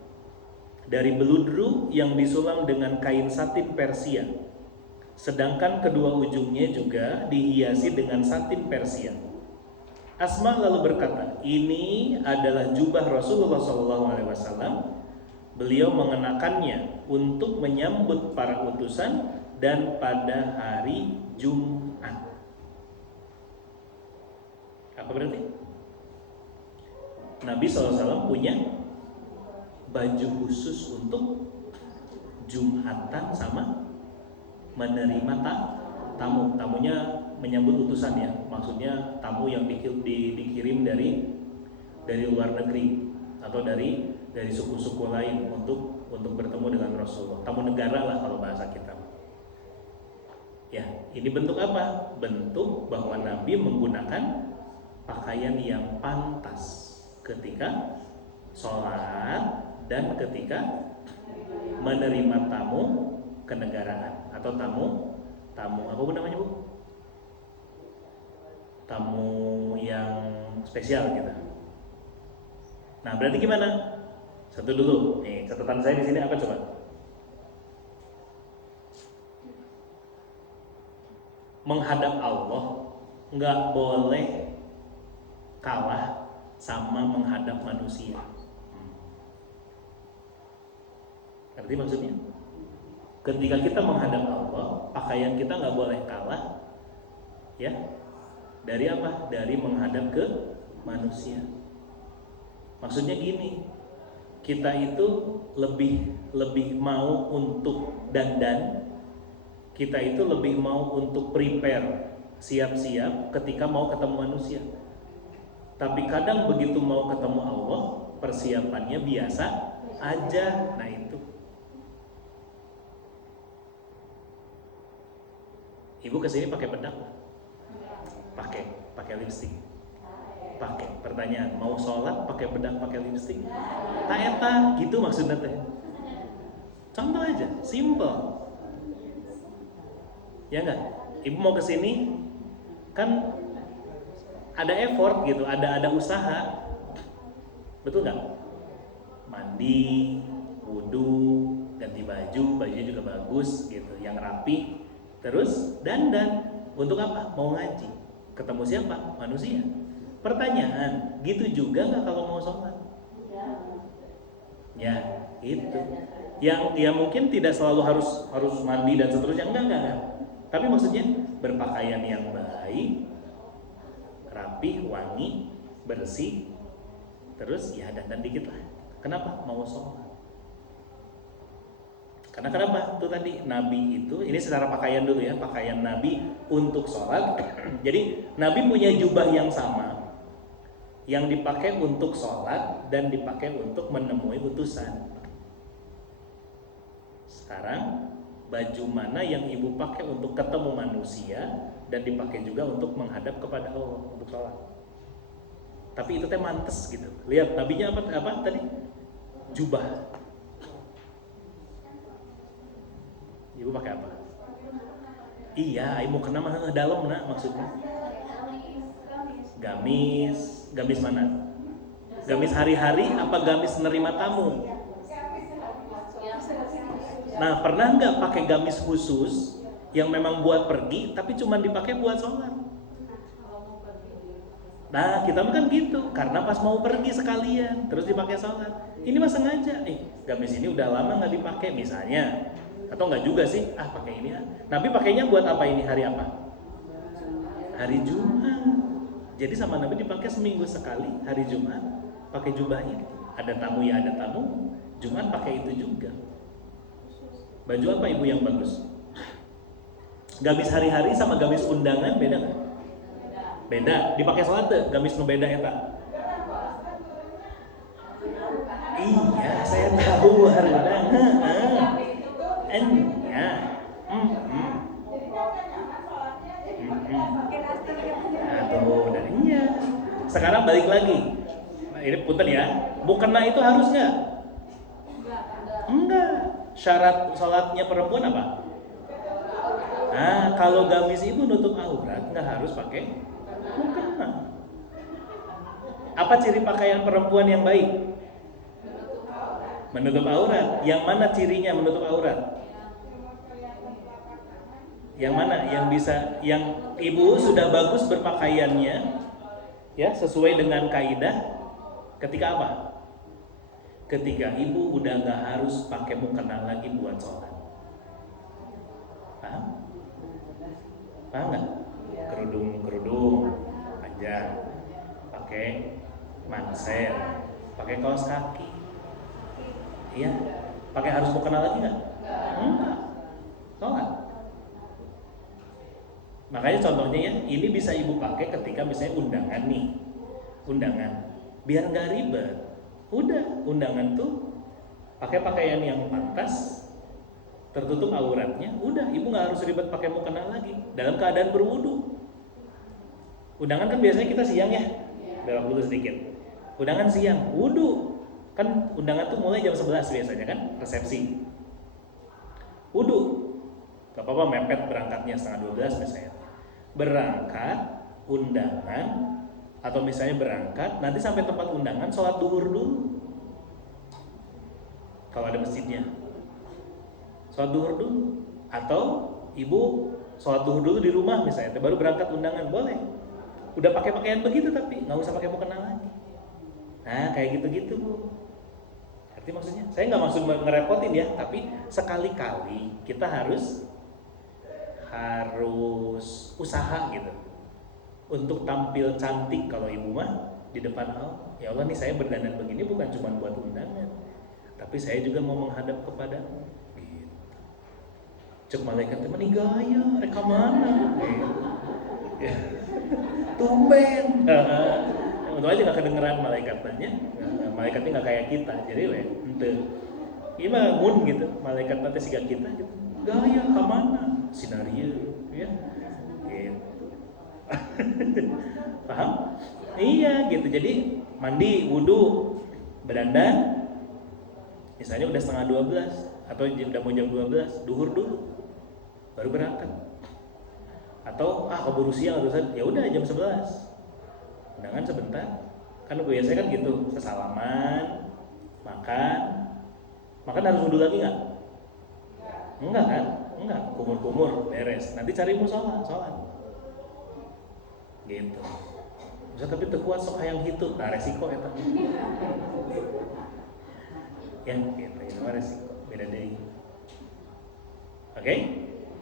dari beludru yang disulam dengan kain satin Persia, sedangkan kedua ujungnya juga dihiasi dengan satin Persia. Asma lalu berkata, ini adalah jubah Rasulullah SAW. Beliau mengenakannya untuk menyambut para utusan dan pada hari Jumat. Apa berarti? Nabi SAW punya baju khusus untuk Jumatan sama menerima tamu. Tamunya menyambut utusan ya, maksudnya tamu yang dikirim dari luar negeri atau dari suku-suku lain untuk bertemu dengan Rasulullah. Tamu negara lah kalau bahasa kita. Ya, ini bentuk apa? Bentuk bahwa Nabi menggunakan pakaian yang pantas ketika sholat dan ketika menerima tamu kenegaraan atau tamu apa namanya, Bu? Tamu yang spesial gitu. Nah, berarti gimana? Satu dulu. Nih, catatan saya di sini apa coba? Menghadap Allah nggak boleh kalah sama menghadap manusia. Ngerti maksudnya? Ketika kita menghadap Allah, pakaian kita nggak boleh kalah, ya. Dari apa? Dari menghadap ke manusia. Maksudnya gini, kita itu lebih mau untuk dandan, kita itu lebih mau untuk prepare, siap-siap ketika mau ketemu manusia. Tapi kadang begitu mau ketemu Allah, persiapannya biasa aja. Nah itu. Ibu kesini pakai bedak? Pakai lipstik. Pakai. Pertanyaan, mau sholat pakai bedak, pakai lipstik? Tak eta, gitu maksudnya teh. Contoh aja, simple. Ya enggak? Ibu mau kesini, kan ada effort gitu, ada usaha. Betul nggak? Mandi, wudhu, ganti baju, bajunya juga bagus gitu, yang rapi. Terus dandan. Untuk apa? Mau ngaji. Ketemu siapa? Manusia. Pertanyaan, gitu juga nggak kalau mau sholat? Ya, itu. Yang ya mungkin tidak selalu harus mandi dan seterusnya, enggak. Tapi maksudnya berpakaian yang baik, rapi, wangi, bersih, terus ya dandan dikit lah. Kenapa? Mau sholat. Karena kenapa? Itu tadi Nabi itu, ini secara pakaian dulu ya, pakaian Nabi untuk sholat. Jadi Nabi punya jubah yang sama, yang dipakai untuk sholat dan dipakai untuk menemui utusan. Sekarang baju mana yang ibu pakai untuk ketemu manusia dan dipakai juga untuk menghadap kepada Allah untuk sholat? Tapi itu teh mantes gitu. Lihat nabinya apa tadi? Jubah. Ibu pakai apa? Iya, ibu kena mah dalam nak maksudnya. Gamis mana? Gamis hari-hari apa gamis menerima tamu? Nah, pernah nggak pakai gamis khusus yang memang buat pergi tapi cuma dipakai buat sholat? Nah, kita kan gitu, karena pas mau pergi sekalian terus dipakai sholat. Ini mah sengaja, gamis ini udah lama nggak dipakai misalnya. Atau enggak juga sih, pakai ini. Nabi pakainya buat apa ini, hari apa? Hari Jumat. Jadi sama Nabi dipakai seminggu sekali, hari Jumat pakai jubah itu. Ada tamu ya ada tamu, Jumat pakai itu juga. Baju apa ibu yang bagus? Gamis hari-hari sama gamis undangan beda nggak? Beda. Dipakai sholat tuh, gamis nu beda ya Pak? Iya, saya tahu hari undangan. N-nya. Darinya. Sekarang balik lagi. Ini punten ya. Mukena itu harus nggak? Enggak. Syarat sholatnya perempuan apa? Nah, kalau gamis ibu nutup aurat nggak harus pakai mukena. Apa ciri pakaian perempuan yang baik? Menutup aurat. Yang mana cirinya menutup aurat? Yang mana? Yang bisa, yang ibu sudah bagus berpakaiannya, ya sesuai dengan kaidah. Ketika apa? Ketika ibu udah nggak harus pakai mukena lagi buat sholat. Paham? Paham nggak? Kerudung panjang, pakai manser, pakai kaos kaki. Iya, pakai harus mukena lagi nggak? Enggak. Sholat. Makanya contohnya ya, ini bisa ibu pakai ketika misalnya undangan nih, biar nggak ribet. Udah, undangan tuh pakai pakaian yang pantas, tertutup auratnya. Udah, ibu nggak harus ribet pakai mukena lagi. Dalam keadaan berwudu. Undangan kan biasanya kita siang ya, dalam dulu sedikit. Undangan siang, wudu. Kan undangan tuh mulai jam 11 biasanya kan, resepsi. Wudu. Gak apa-apa mepet berangkatnya setengah 12 misalnya. Berangkat, undangan, atau misalnya berangkat, nanti sampai tempat undangan sholat duhur dulu. kalau ada masjidnya. Sholat duhur dulu, atau ibu sholat duhur dulu di rumah misalnya, baru berangkat undangan, boleh. Udah pakai pakaian begitu tapi nggak usah pakai mukena lagi. Nah kayak gitu-gitu Bu. Arti maksudnya, saya nggak maksud ngerepotin ya, tapi sekali-kali kita harus usaha gitu untuk tampil cantik. Kalau ibu mah di depan Allah, ya Allah nih saya berdandan begini bukan cuma buat undangan, tapi saya juga mau menghadap kepada gitu. Cek malaikat teman nih gaya, reka mana? Tumben. Untuk aja nggak kedengeran malaikatnya. Malaikatnya nggak kayak kita, jadi ente. Gimana mun gitu, malaikat nanti siga kita gitu. Gaya kemana? Sinario, ya. Gitu. Paham? Iya gitu. Jadi mandi, wudhu, berdandan. Misalnya udah setengah 12 atau udah mau jam 12, duhur dulu, baru berangkat. Atau keburu siang ya udah jam 11. Undangan sebentar. Kan biasanya kan gitu, sesalaman, makan harus wudhu lagi nggak? Enggak kan? Enggak, kumur-kumur, beres. Nanti cari musola, sholat. Gitu. Bisa tapi terkuat sok hayang hitut, nah resiko ya tapi. Ya, gitu, itu mah resiko, beda deh. Oke?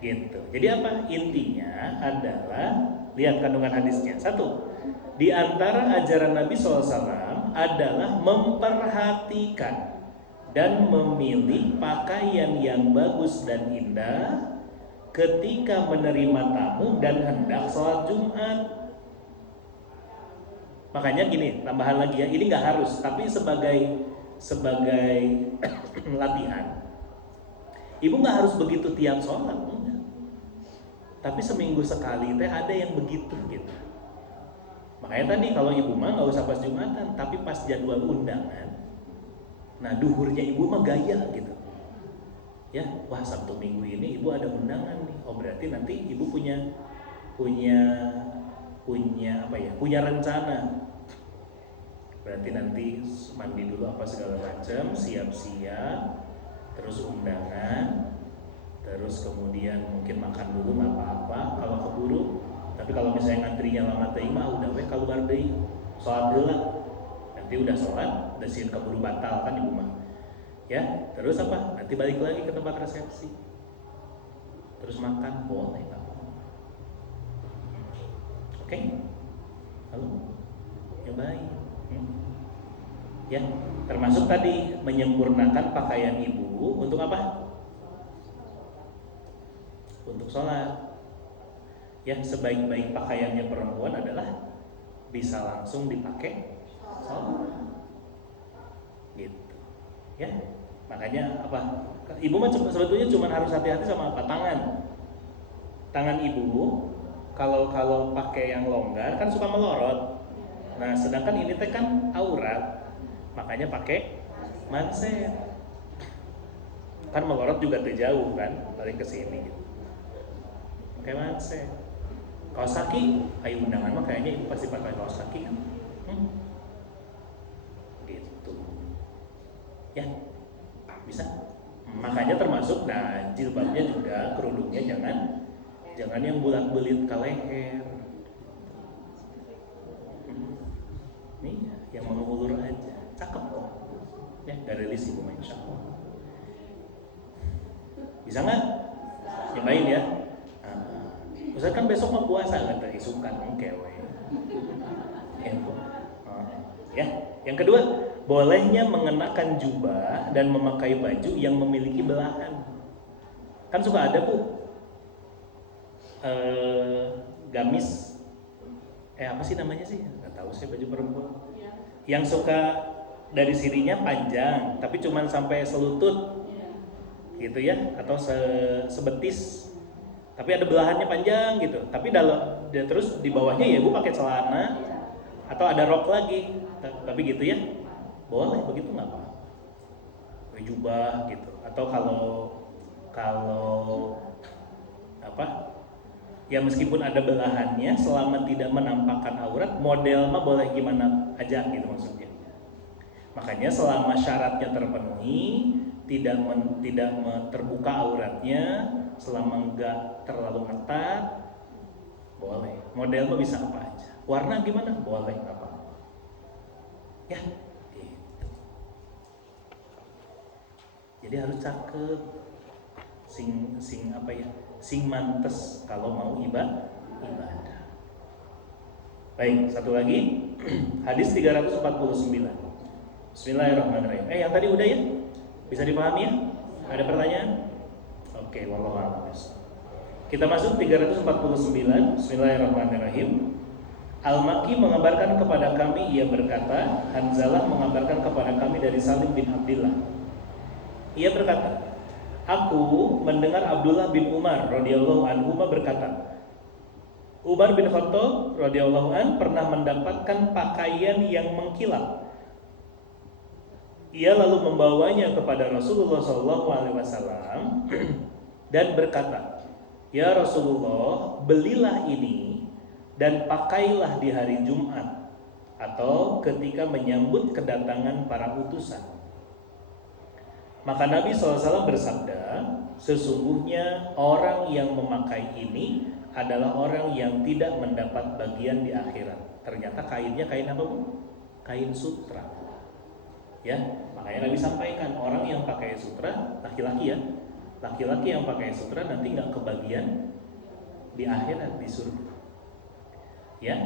Gitu. Jadi apa? Intinya adalah lihat kandungan hadisnya. Satu, di antara ajaran Nabi SAW adalah memperhatikan dan memilih pakaian yang bagus dan indah ketika menerima tamu dan hendak sholat Jumat. Makanya gini, tambahan lagi ya, ini nggak harus, tapi sebagai latihan. Ibu nggak harus begitu tiap sholat, enggak. Tapi seminggu sekali teh ada yang begitu gitu. Makanya tadi kalau ibu mah nggak usah pas Jumatan, tapi pas jadwal undangan, nah duhurnya ibu mah gaya gitu. Ya, wah Sabtu Minggu ini ibu ada undangan nih. Oh berarti nanti ibu punya apa ya? Punya rencana. Berarti nanti mandi dulu apa segala macam, siap-siap, terus undangan, terus kemudian mungkin makan dulu nggak apa-apa kalau keburu. Tapi kalau misalnya ngantrinya lama teh mah udah keluar deui, sholat heula. Nanti udah sholat, udah sieun keburu batal kan ibu mah. Ya, terus apa? Nanti balik lagi ke tempat resepsi. Terus makan boleh nggak apa-apa. Oke? Halo? Ya baik. Ya, termasuk tadi menyempurnakan pakaian ibu untuk apa? Untuk sholat. Ya, sebaik-baik pakaiannya perempuan adalah bisa langsung dipakai sholat. Gitu. Ya, makanya apa? Ibu mah sebetulnya cuma harus hati-hati sama apa? Tangan ibu kalau pakai yang longgar kan suka melorot. Nah, sedangkan ini teh kan aurat, makanya pakai manset. Kan melorot juga tuh jauh kan, paling ke sini. Gitu. Pakai manset. Kaos kaki, ayo undangan mah kayaknya ibu pasti pakai kaos kaki kan? Gitu. Ya, bisa. Makanya termasuk, nah jilbabnya juga, kerudungnya jangan yang bulat-bulit ke leher. Nih, yang mengulur aja, cakep kok. Ya, dari list ibu insya Allah. Bisa nggak? Nyobain ya. Ustaz kan besok mau puasa nggak terisukan kewe. Ya, yang kedua, bolehnya mengenakan jubah dan memakai baju yang memiliki belahan. Kan suka ada Bu, gamis, apa sih namanya sih? Nggak tahu sih baju perempuan. Yang suka dari sininya panjang, tapi cuma sampai selutut, gitu ya, atau sebetis. Tapi ada belahannya panjang gitu. Tapi terus di bawahnya ya Bu pakai celana atau ada rok lagi. Tapi gitu ya. Boleh begitu nggak apa? Jubah gitu. Atau kalau apa? Ya meskipun ada belahannya selama tidak menampakkan aurat, model mah boleh gimana aja gitu maksudnya. Makanya selama syaratnya terpenuhi, tidak terbuka auratnya selama enggak terlalu ketat, boleh. Model mah bisa apa aja. Warna gimana? Boleh apa? Ya, gitu. Jadi harus cakep, sing apa ya? Sing mantes kalau mau ibadah. Baik, satu lagi. Hadis 349. Bismillahirrahmanirrahim. Yang tadi udah ya? Bisa dipahami ya? Ada pertanyaan? Oke, wallahu a'lam. Kita masuk 349. Bismillahirrahmanirrahim. Al-Makki mengabarkan kepada kami, ia berkata, Hanzalah mengabarkan kepada kami dari Salim bin Abdullah. Ia berkata, aku mendengar Abdullah bin Umar radhiyallahu anhu berkata, Umar bin Khattab radhiyallahu an pernah mendapatkan pakaian yang mengkilap. Ia lalu membawanya kepada Rasulullah SAW dan berkata, ya Rasulullah, belilah ini dan pakailah di hari Jumat atau ketika menyambut kedatangan para utusan. Maka Nabi SAW bersabda, sesungguhnya orang yang memakai ini adalah orang yang tidak mendapat bagian di akhirat. Ternyata kainnya kain apa, Bu? Kain sutra. Ya, makanya Nabi sampaikan orang yang pakai sutra laki-laki ya. Laki-laki yang pakai sutra nanti nggak kebagian di akhirat, di surga. Ya.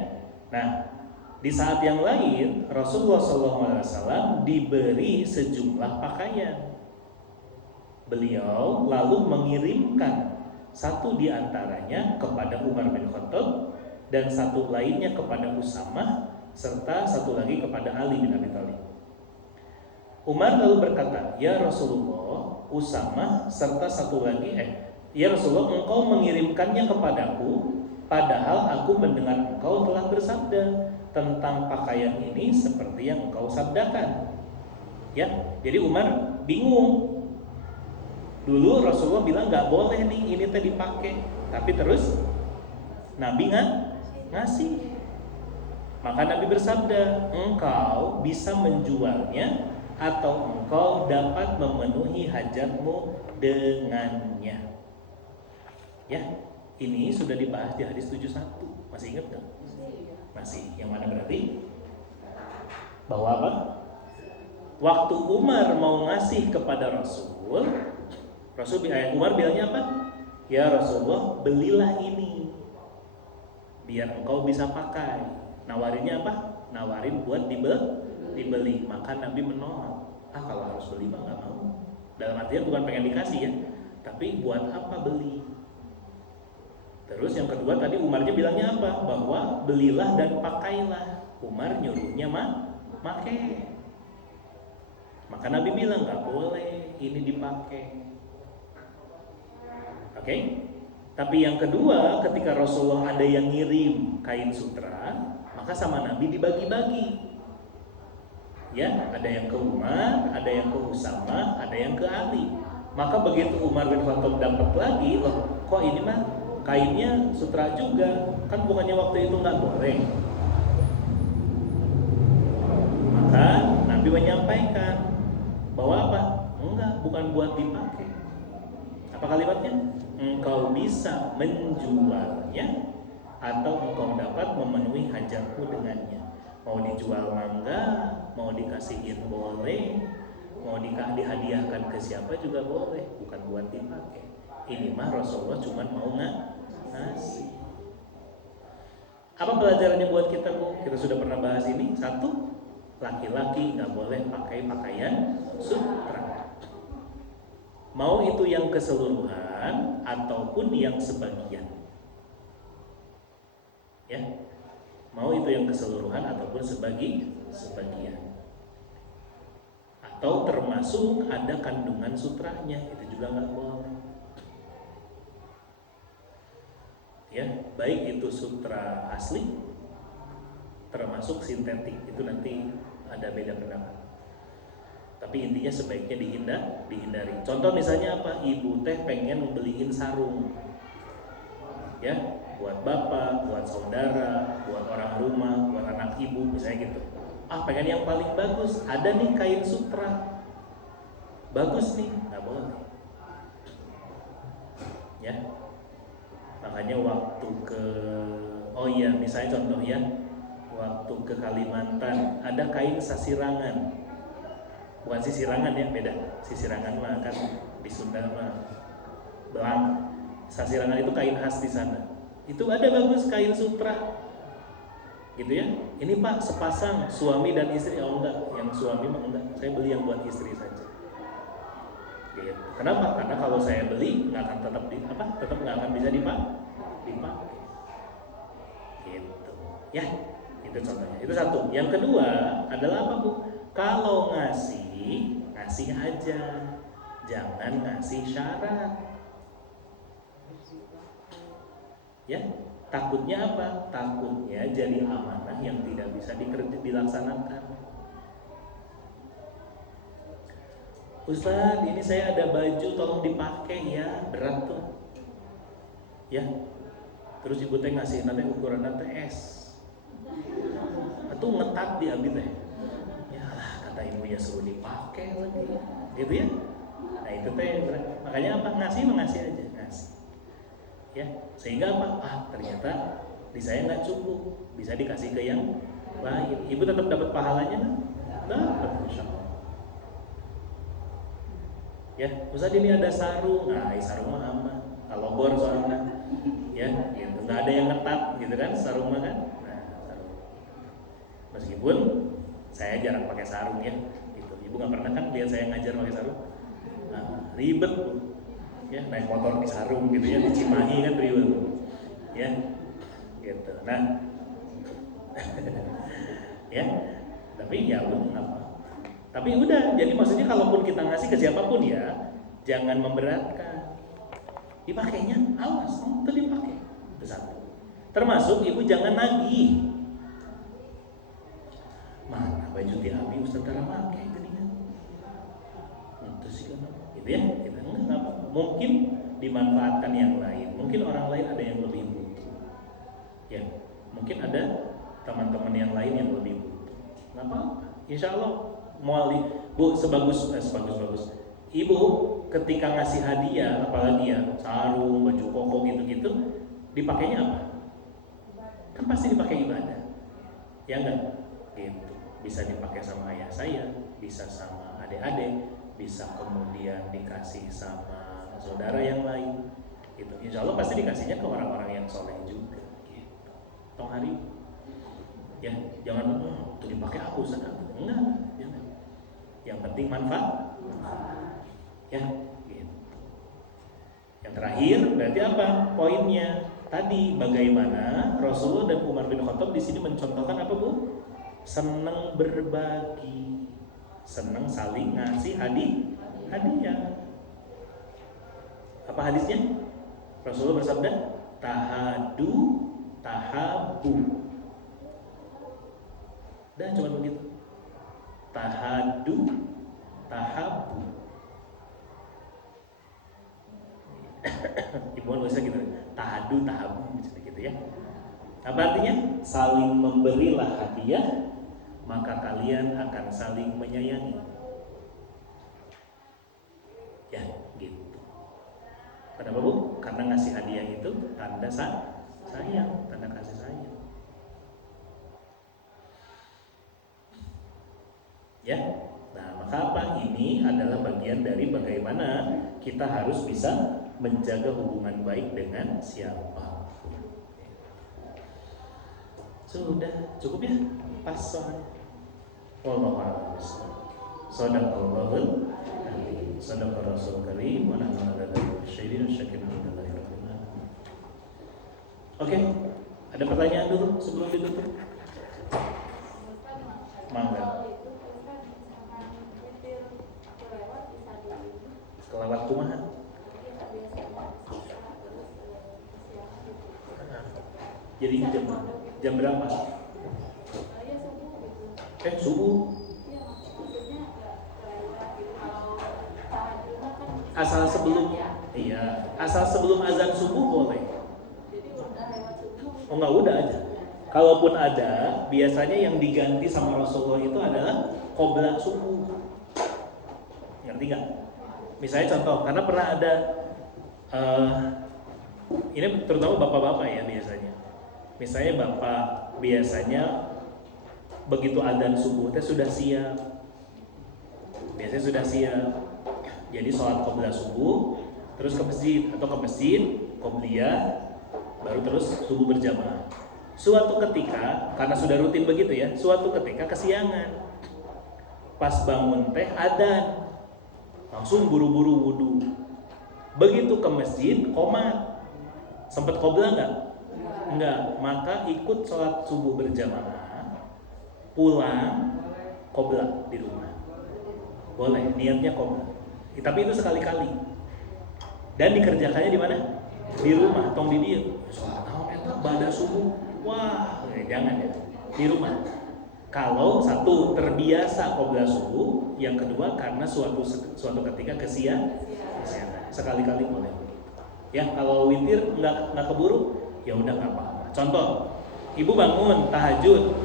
Nah, di saat yang lain Rasulullah SAW diberi sejumlah pakaian. Beliau lalu mengirimkan satu di antaranya kepada Umar bin Khattab dan satu lainnya kepada Usamah serta satu lagi kepada Ali bin Abi Thalib. Umar lalu berkata, ya Rasulullah, Usamah serta satu lagi ya Rasulullah, engkau mengirimkannya kepadaku, padahal aku mendengar engkau telah bersabda tentang pakaian ini seperti yang engkau sabdakan. Ya, jadi Umar bingung. Dulu Rasulullah bilang nggak boleh nih ini tadi dipakai, tapi terus Nabi ngasih. Maka Nabi bersabda, engkau bisa menjualnya atau engkau dapat memenuhi hajatmu dengannya. Ya, ini sudah dibahas di hadis 71. Masih ingat nggak? Masih. Yang mana berarti? Bahwa apa? Waktu Umar mau ngasih kepada Umar bilangnya apa? Ya Rasulullah, belilah ini biar engkau bisa pakai. Nawarinnya apa? Nawarin buat dibeli. Maka Nabi menolak. Kalau harus beli mah nggak mau. Dalam artian bukan pengen dikasih ya, tapi buat apa beli? Terus yang kedua tadi Umarnya bilangnya apa? Bahwa belilah dan pakailah. Umar nyuruhnya pakai. Maka Nabi bilang nggak boleh ini dipakai. Oke, tapi yang kedua ketika Rasulullah ada yang ngirim kain sutra, maka sama Nabi dibagi-bagi. Ya, ada yang ke Umar, ada yang ke Usamah, ada yang ke Ali. Maka begitu Umar bin Khattab dapat lagi, loh, kok ini mah kainnya sutra juga, kan bukannya waktu itu nggak boleh. Maka Nabi menyampaikan bahwa apa? Enggak, bukan buat dipakai. Apa kalimatnya? Engkau bisa menjualnya atau engkau dapat memenuhi hajatmu dengannya. Mau dijual mangga, mau dikasihin boleh, mau dihadiahkan ke siapa juga boleh, bukan buat dipakai. Ini mah Rasulullah cuma mau ngasih. Apa pelajarannya buat kita, Bu? Kita sudah pernah bahas ini. Satu, laki-laki nggak boleh pakai pakaian sutra. Mau itu yang keseluruhan ataupun yang sebagian. Ya. Mau itu yang keseluruhan ataupun sebagian. Atau termasuk ada kandungan sutranya, itu juga nggak boleh. Ya, baik itu sutra asli termasuk sintetik, itu nanti ada beda pendapat. Tapi intinya sebaiknya dihindari. Contoh misalnya apa? Ibu teh pengen membeliin sarung, ya, buat bapak, buat saudara, buat orang rumah, buat anak ibu, misalnya gitu. Pengen yang paling bagus. Ada nih kain sutra. bagus nih, nggak boleh. Ya, makanya waktu ke, oh iya, misalnya contoh ya, waktu ke Kalimantan ada kain sasirangan, bukan sisirangan ya, beda. Sisirangan mah kan di Sunda mah belang. Sasirangan itu kain khas di sana. Itu ada bagus kain sutra, gitu ya. Ini Pak sepasang suami dan istri, oh enggak, yang suami mah enggak, saya beli yang buat istri saja. Gitu. Kenapa? Karena kalau saya beli nggak akan tetap nggak akan bisa dipakai. Gitu. Ya, itu contohnya. Itu satu. Yang kedua adalah apa Bu? Kalau ngasih aja, jangan ngasih syarat. Ya, takutnya apa? Takutnya jadi amanah yang tidak bisa dilaksanakan. Ustadz, ini saya ada baju, tolong dipakai ya, berat tuh. Ya, terus ibu teh ngasih nanti ukuran nanti S, atau ngetat diambil teh. Ya lah, kata ibunya suruh dipakai lagi, gitu ya. Nah itu teh, makanya apa? Ngasih aja, ngasih. Ya, sehingga apa? Ternyata di saya nggak cukup, bisa dikasih ke yang lain. Ibu tetap dapat pahalanya kan? Dapat, insya Allah. Ya, Ustaz ini ada sarung, nah sarung mah aman, kalau bor soalnya, ya, gitu. Nggak ada yang ngetat, gitu kan, sarung mah kan. Nah, sarung. Meskipun saya jarang pakai sarung ya, gitu. Ibu nggak pernah kan lihat saya ngajar pakai sarung? Nah, ribet, Bu. Ya, naik motor di sarung gitu ya, di Cimahi kan ribet, ya, gitu. Nah, ya, tapi ya udah apa? Tapi udah, jadi maksudnya kalaupun kita ngasih ke siapapun ya, jangan memberatkan. Dipakainya, awas, itu dipakai. Itu satu. Termasuk ibu jangan nagih. Mana baju diambil Ustaz cara pakai jadinya. Itu sih kan, gitu ya. Kita enggak apa. Mungkin dimanfaatkan yang lain. Mungkin orang lain ada yang lebih butuh. Ya, mungkin ada teman-teman yang lain yang lebih butuh. Nggak apa-apa. Insya Allah. Bu, sebagus. Ibu ketika ngasih hadiah, apalagi ya sarung, baju koko gitu-gitu, dipakainya apa? Kan pasti dipakai ibadah, ya enggak? Gitu. Bisa dipakai sama ayah saya, bisa sama adik-adik, bisa kemudian dikasih sama saudara yang lain. Gitu. Insya Allah pasti dikasihnya ke orang-orang yang soleh juga. Gitu. Tong hari, ya jangan tuh dipakai aku sana, enggak, jangan. Yang penting manfaat, ya, gitu. Yang terakhir berarti apa? Poinnya tadi bagaimana Rasulullah dan Umar bin Khattab di sini mencontohkan apa Bu? Senang berbagi, senang saling ngasih hadiah. Apa hadisnya? Rasulullah bersabda, tahadu tahabu. Dan cuma begitu. Tahadu tahabu. Ibu bisa gitu. Tahadu tahabu gitu ya. Apa artinya? Saling memberilah hadiah, maka kalian akan saling menyayangi. Ya, gitu. Kenapa Bu? Karena ngasih hadiah itu tanda sayang, tanda kasih sayang. Ya, nah maka apa? Ini adalah bagian dari bagaimana kita harus bisa menjaga hubungan baik dengan siapa. Sudah cukup ya, pas soalnya. Wallahu a'lam bishawab. Shadaqallahul karim. Shadaqa Rasul karim. Wa nahnu ala dzalika syahidin syakirin alhamdulillahi rabbil alamin. Oke, ada pertanyaan dulu sebelum ditutup? Mangga. Kelewat kumaha? Jadi jam berapa? Subuh. Asal sebelum azan subuh boleh. Oh enggak, udah aja. Kalaupun ada, biasanya yang diganti sama Rasulullah itu adalah qobla subuh. Ngerti nggak? Misalnya contoh, karena pernah ada ini terutama bapak-bapak ya biasanya. Misalnya bapak biasanya begitu adzan subuh teh sudah siap. Biasanya sudah siap. Jadi sholat qobliyah subuh, terus ke masjid atau ke masjid qobliyah, baru terus subuh berjamaah. Suatu ketika, karena sudah rutin begitu ya, suatu ketika kesiangan. Pas bangun teh adzan, langsung buru-buru wudu. Begitu ke masjid qomat. Sempet qobliyah enggak? Enggak, maka ikut sholat subuh berjamaah, pulang qobliyah di rumah. Boleh, niatnya qobliyah. Tapi itu sekali-kali. Dan dikerjakannya di mana? Di rumah, tong di dia. Sholat pada subuh. Wah, jangan ya. Di rumah. Kalau satu terbiasa qobliyah subuh, yang kedua karena suatu ketika kesiangan. Sekali-kali boleh. Ya, kalau witir nggak keburu, ya udah nggak apa-apa. Contoh, ibu bangun tahajud,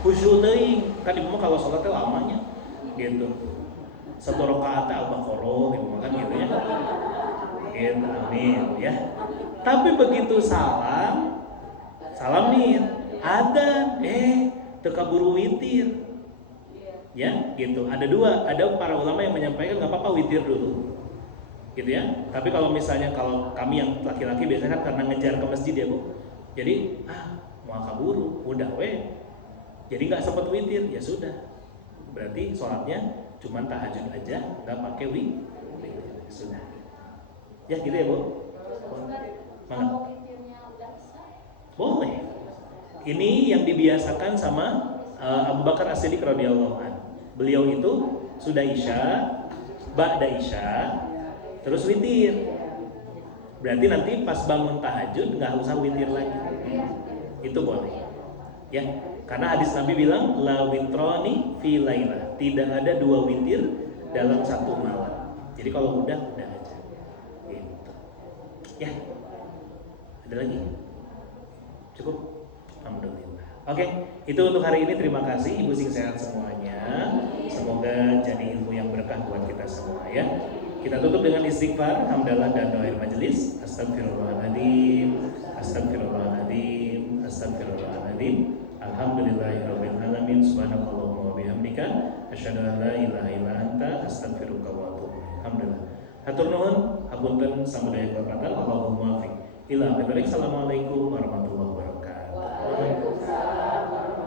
khusyuk teuing, kan ibu mah kalau sholatnya lamanya, gitu. 1 rakaat Al-Baqarah, ibu makan gitu ya. Gitu, amin ya. Tapi begitu salam nih, adzan, teu kaburu witir. Ya, gitu. Ada para ulama yang menyampaikan nggak apa-apa witir dulu. Gitu ya. Tapi kalau misalnya kalau kami yang laki-laki biasanya kan karena ngejar ke masjid ya Bu. Jadi mau kaburu, udah jadi nggak sempat witir, ya sudah. Berarti sholatnya cuma tahajud aja, nggak pakai witir. Sudah. Ya gitu ya Bu. Boleh. Ini yang dibiasakan sama Abu Bakar As-Siddiq radhiyallahu anhu. Beliau itu sudah isya, ba'da isya, terus witir. Berarti nanti pas bangun tahajud nggak usah witir lagi. Itu boleh. Ya, karena hadis Nabi bilang la witroni fi lailah. Tidak ada 2 witir dalam 1 malam. Jadi kalau udah aja. Gitu. Ya. Ada lagi? Cukup? Alhamdulillah. Oke, itu untuk hari ini. Terima kasih Ibu sing sehat semuanya. Semoga jadi ilmu yang berkah buat kita semua ya. Kita tutup dengan istighfar, hamdalah dan doa majelis. Astagfirullahaladzim, astagfirullahaladzim, astagfirullahaladzim. Alhamdulillahirabbil alamin. Subhanakallahumma wa bihamdika asyhadu an la ilaha illa anta astaghfiruka wa atubu ilaik. Alhamdulillah. Hatur nuhun, hapunten samudaya kepatan. Allahumma fiq. Ila Assalamualaikum warahmatullahi wabarakatuh. Waalaikumsalam.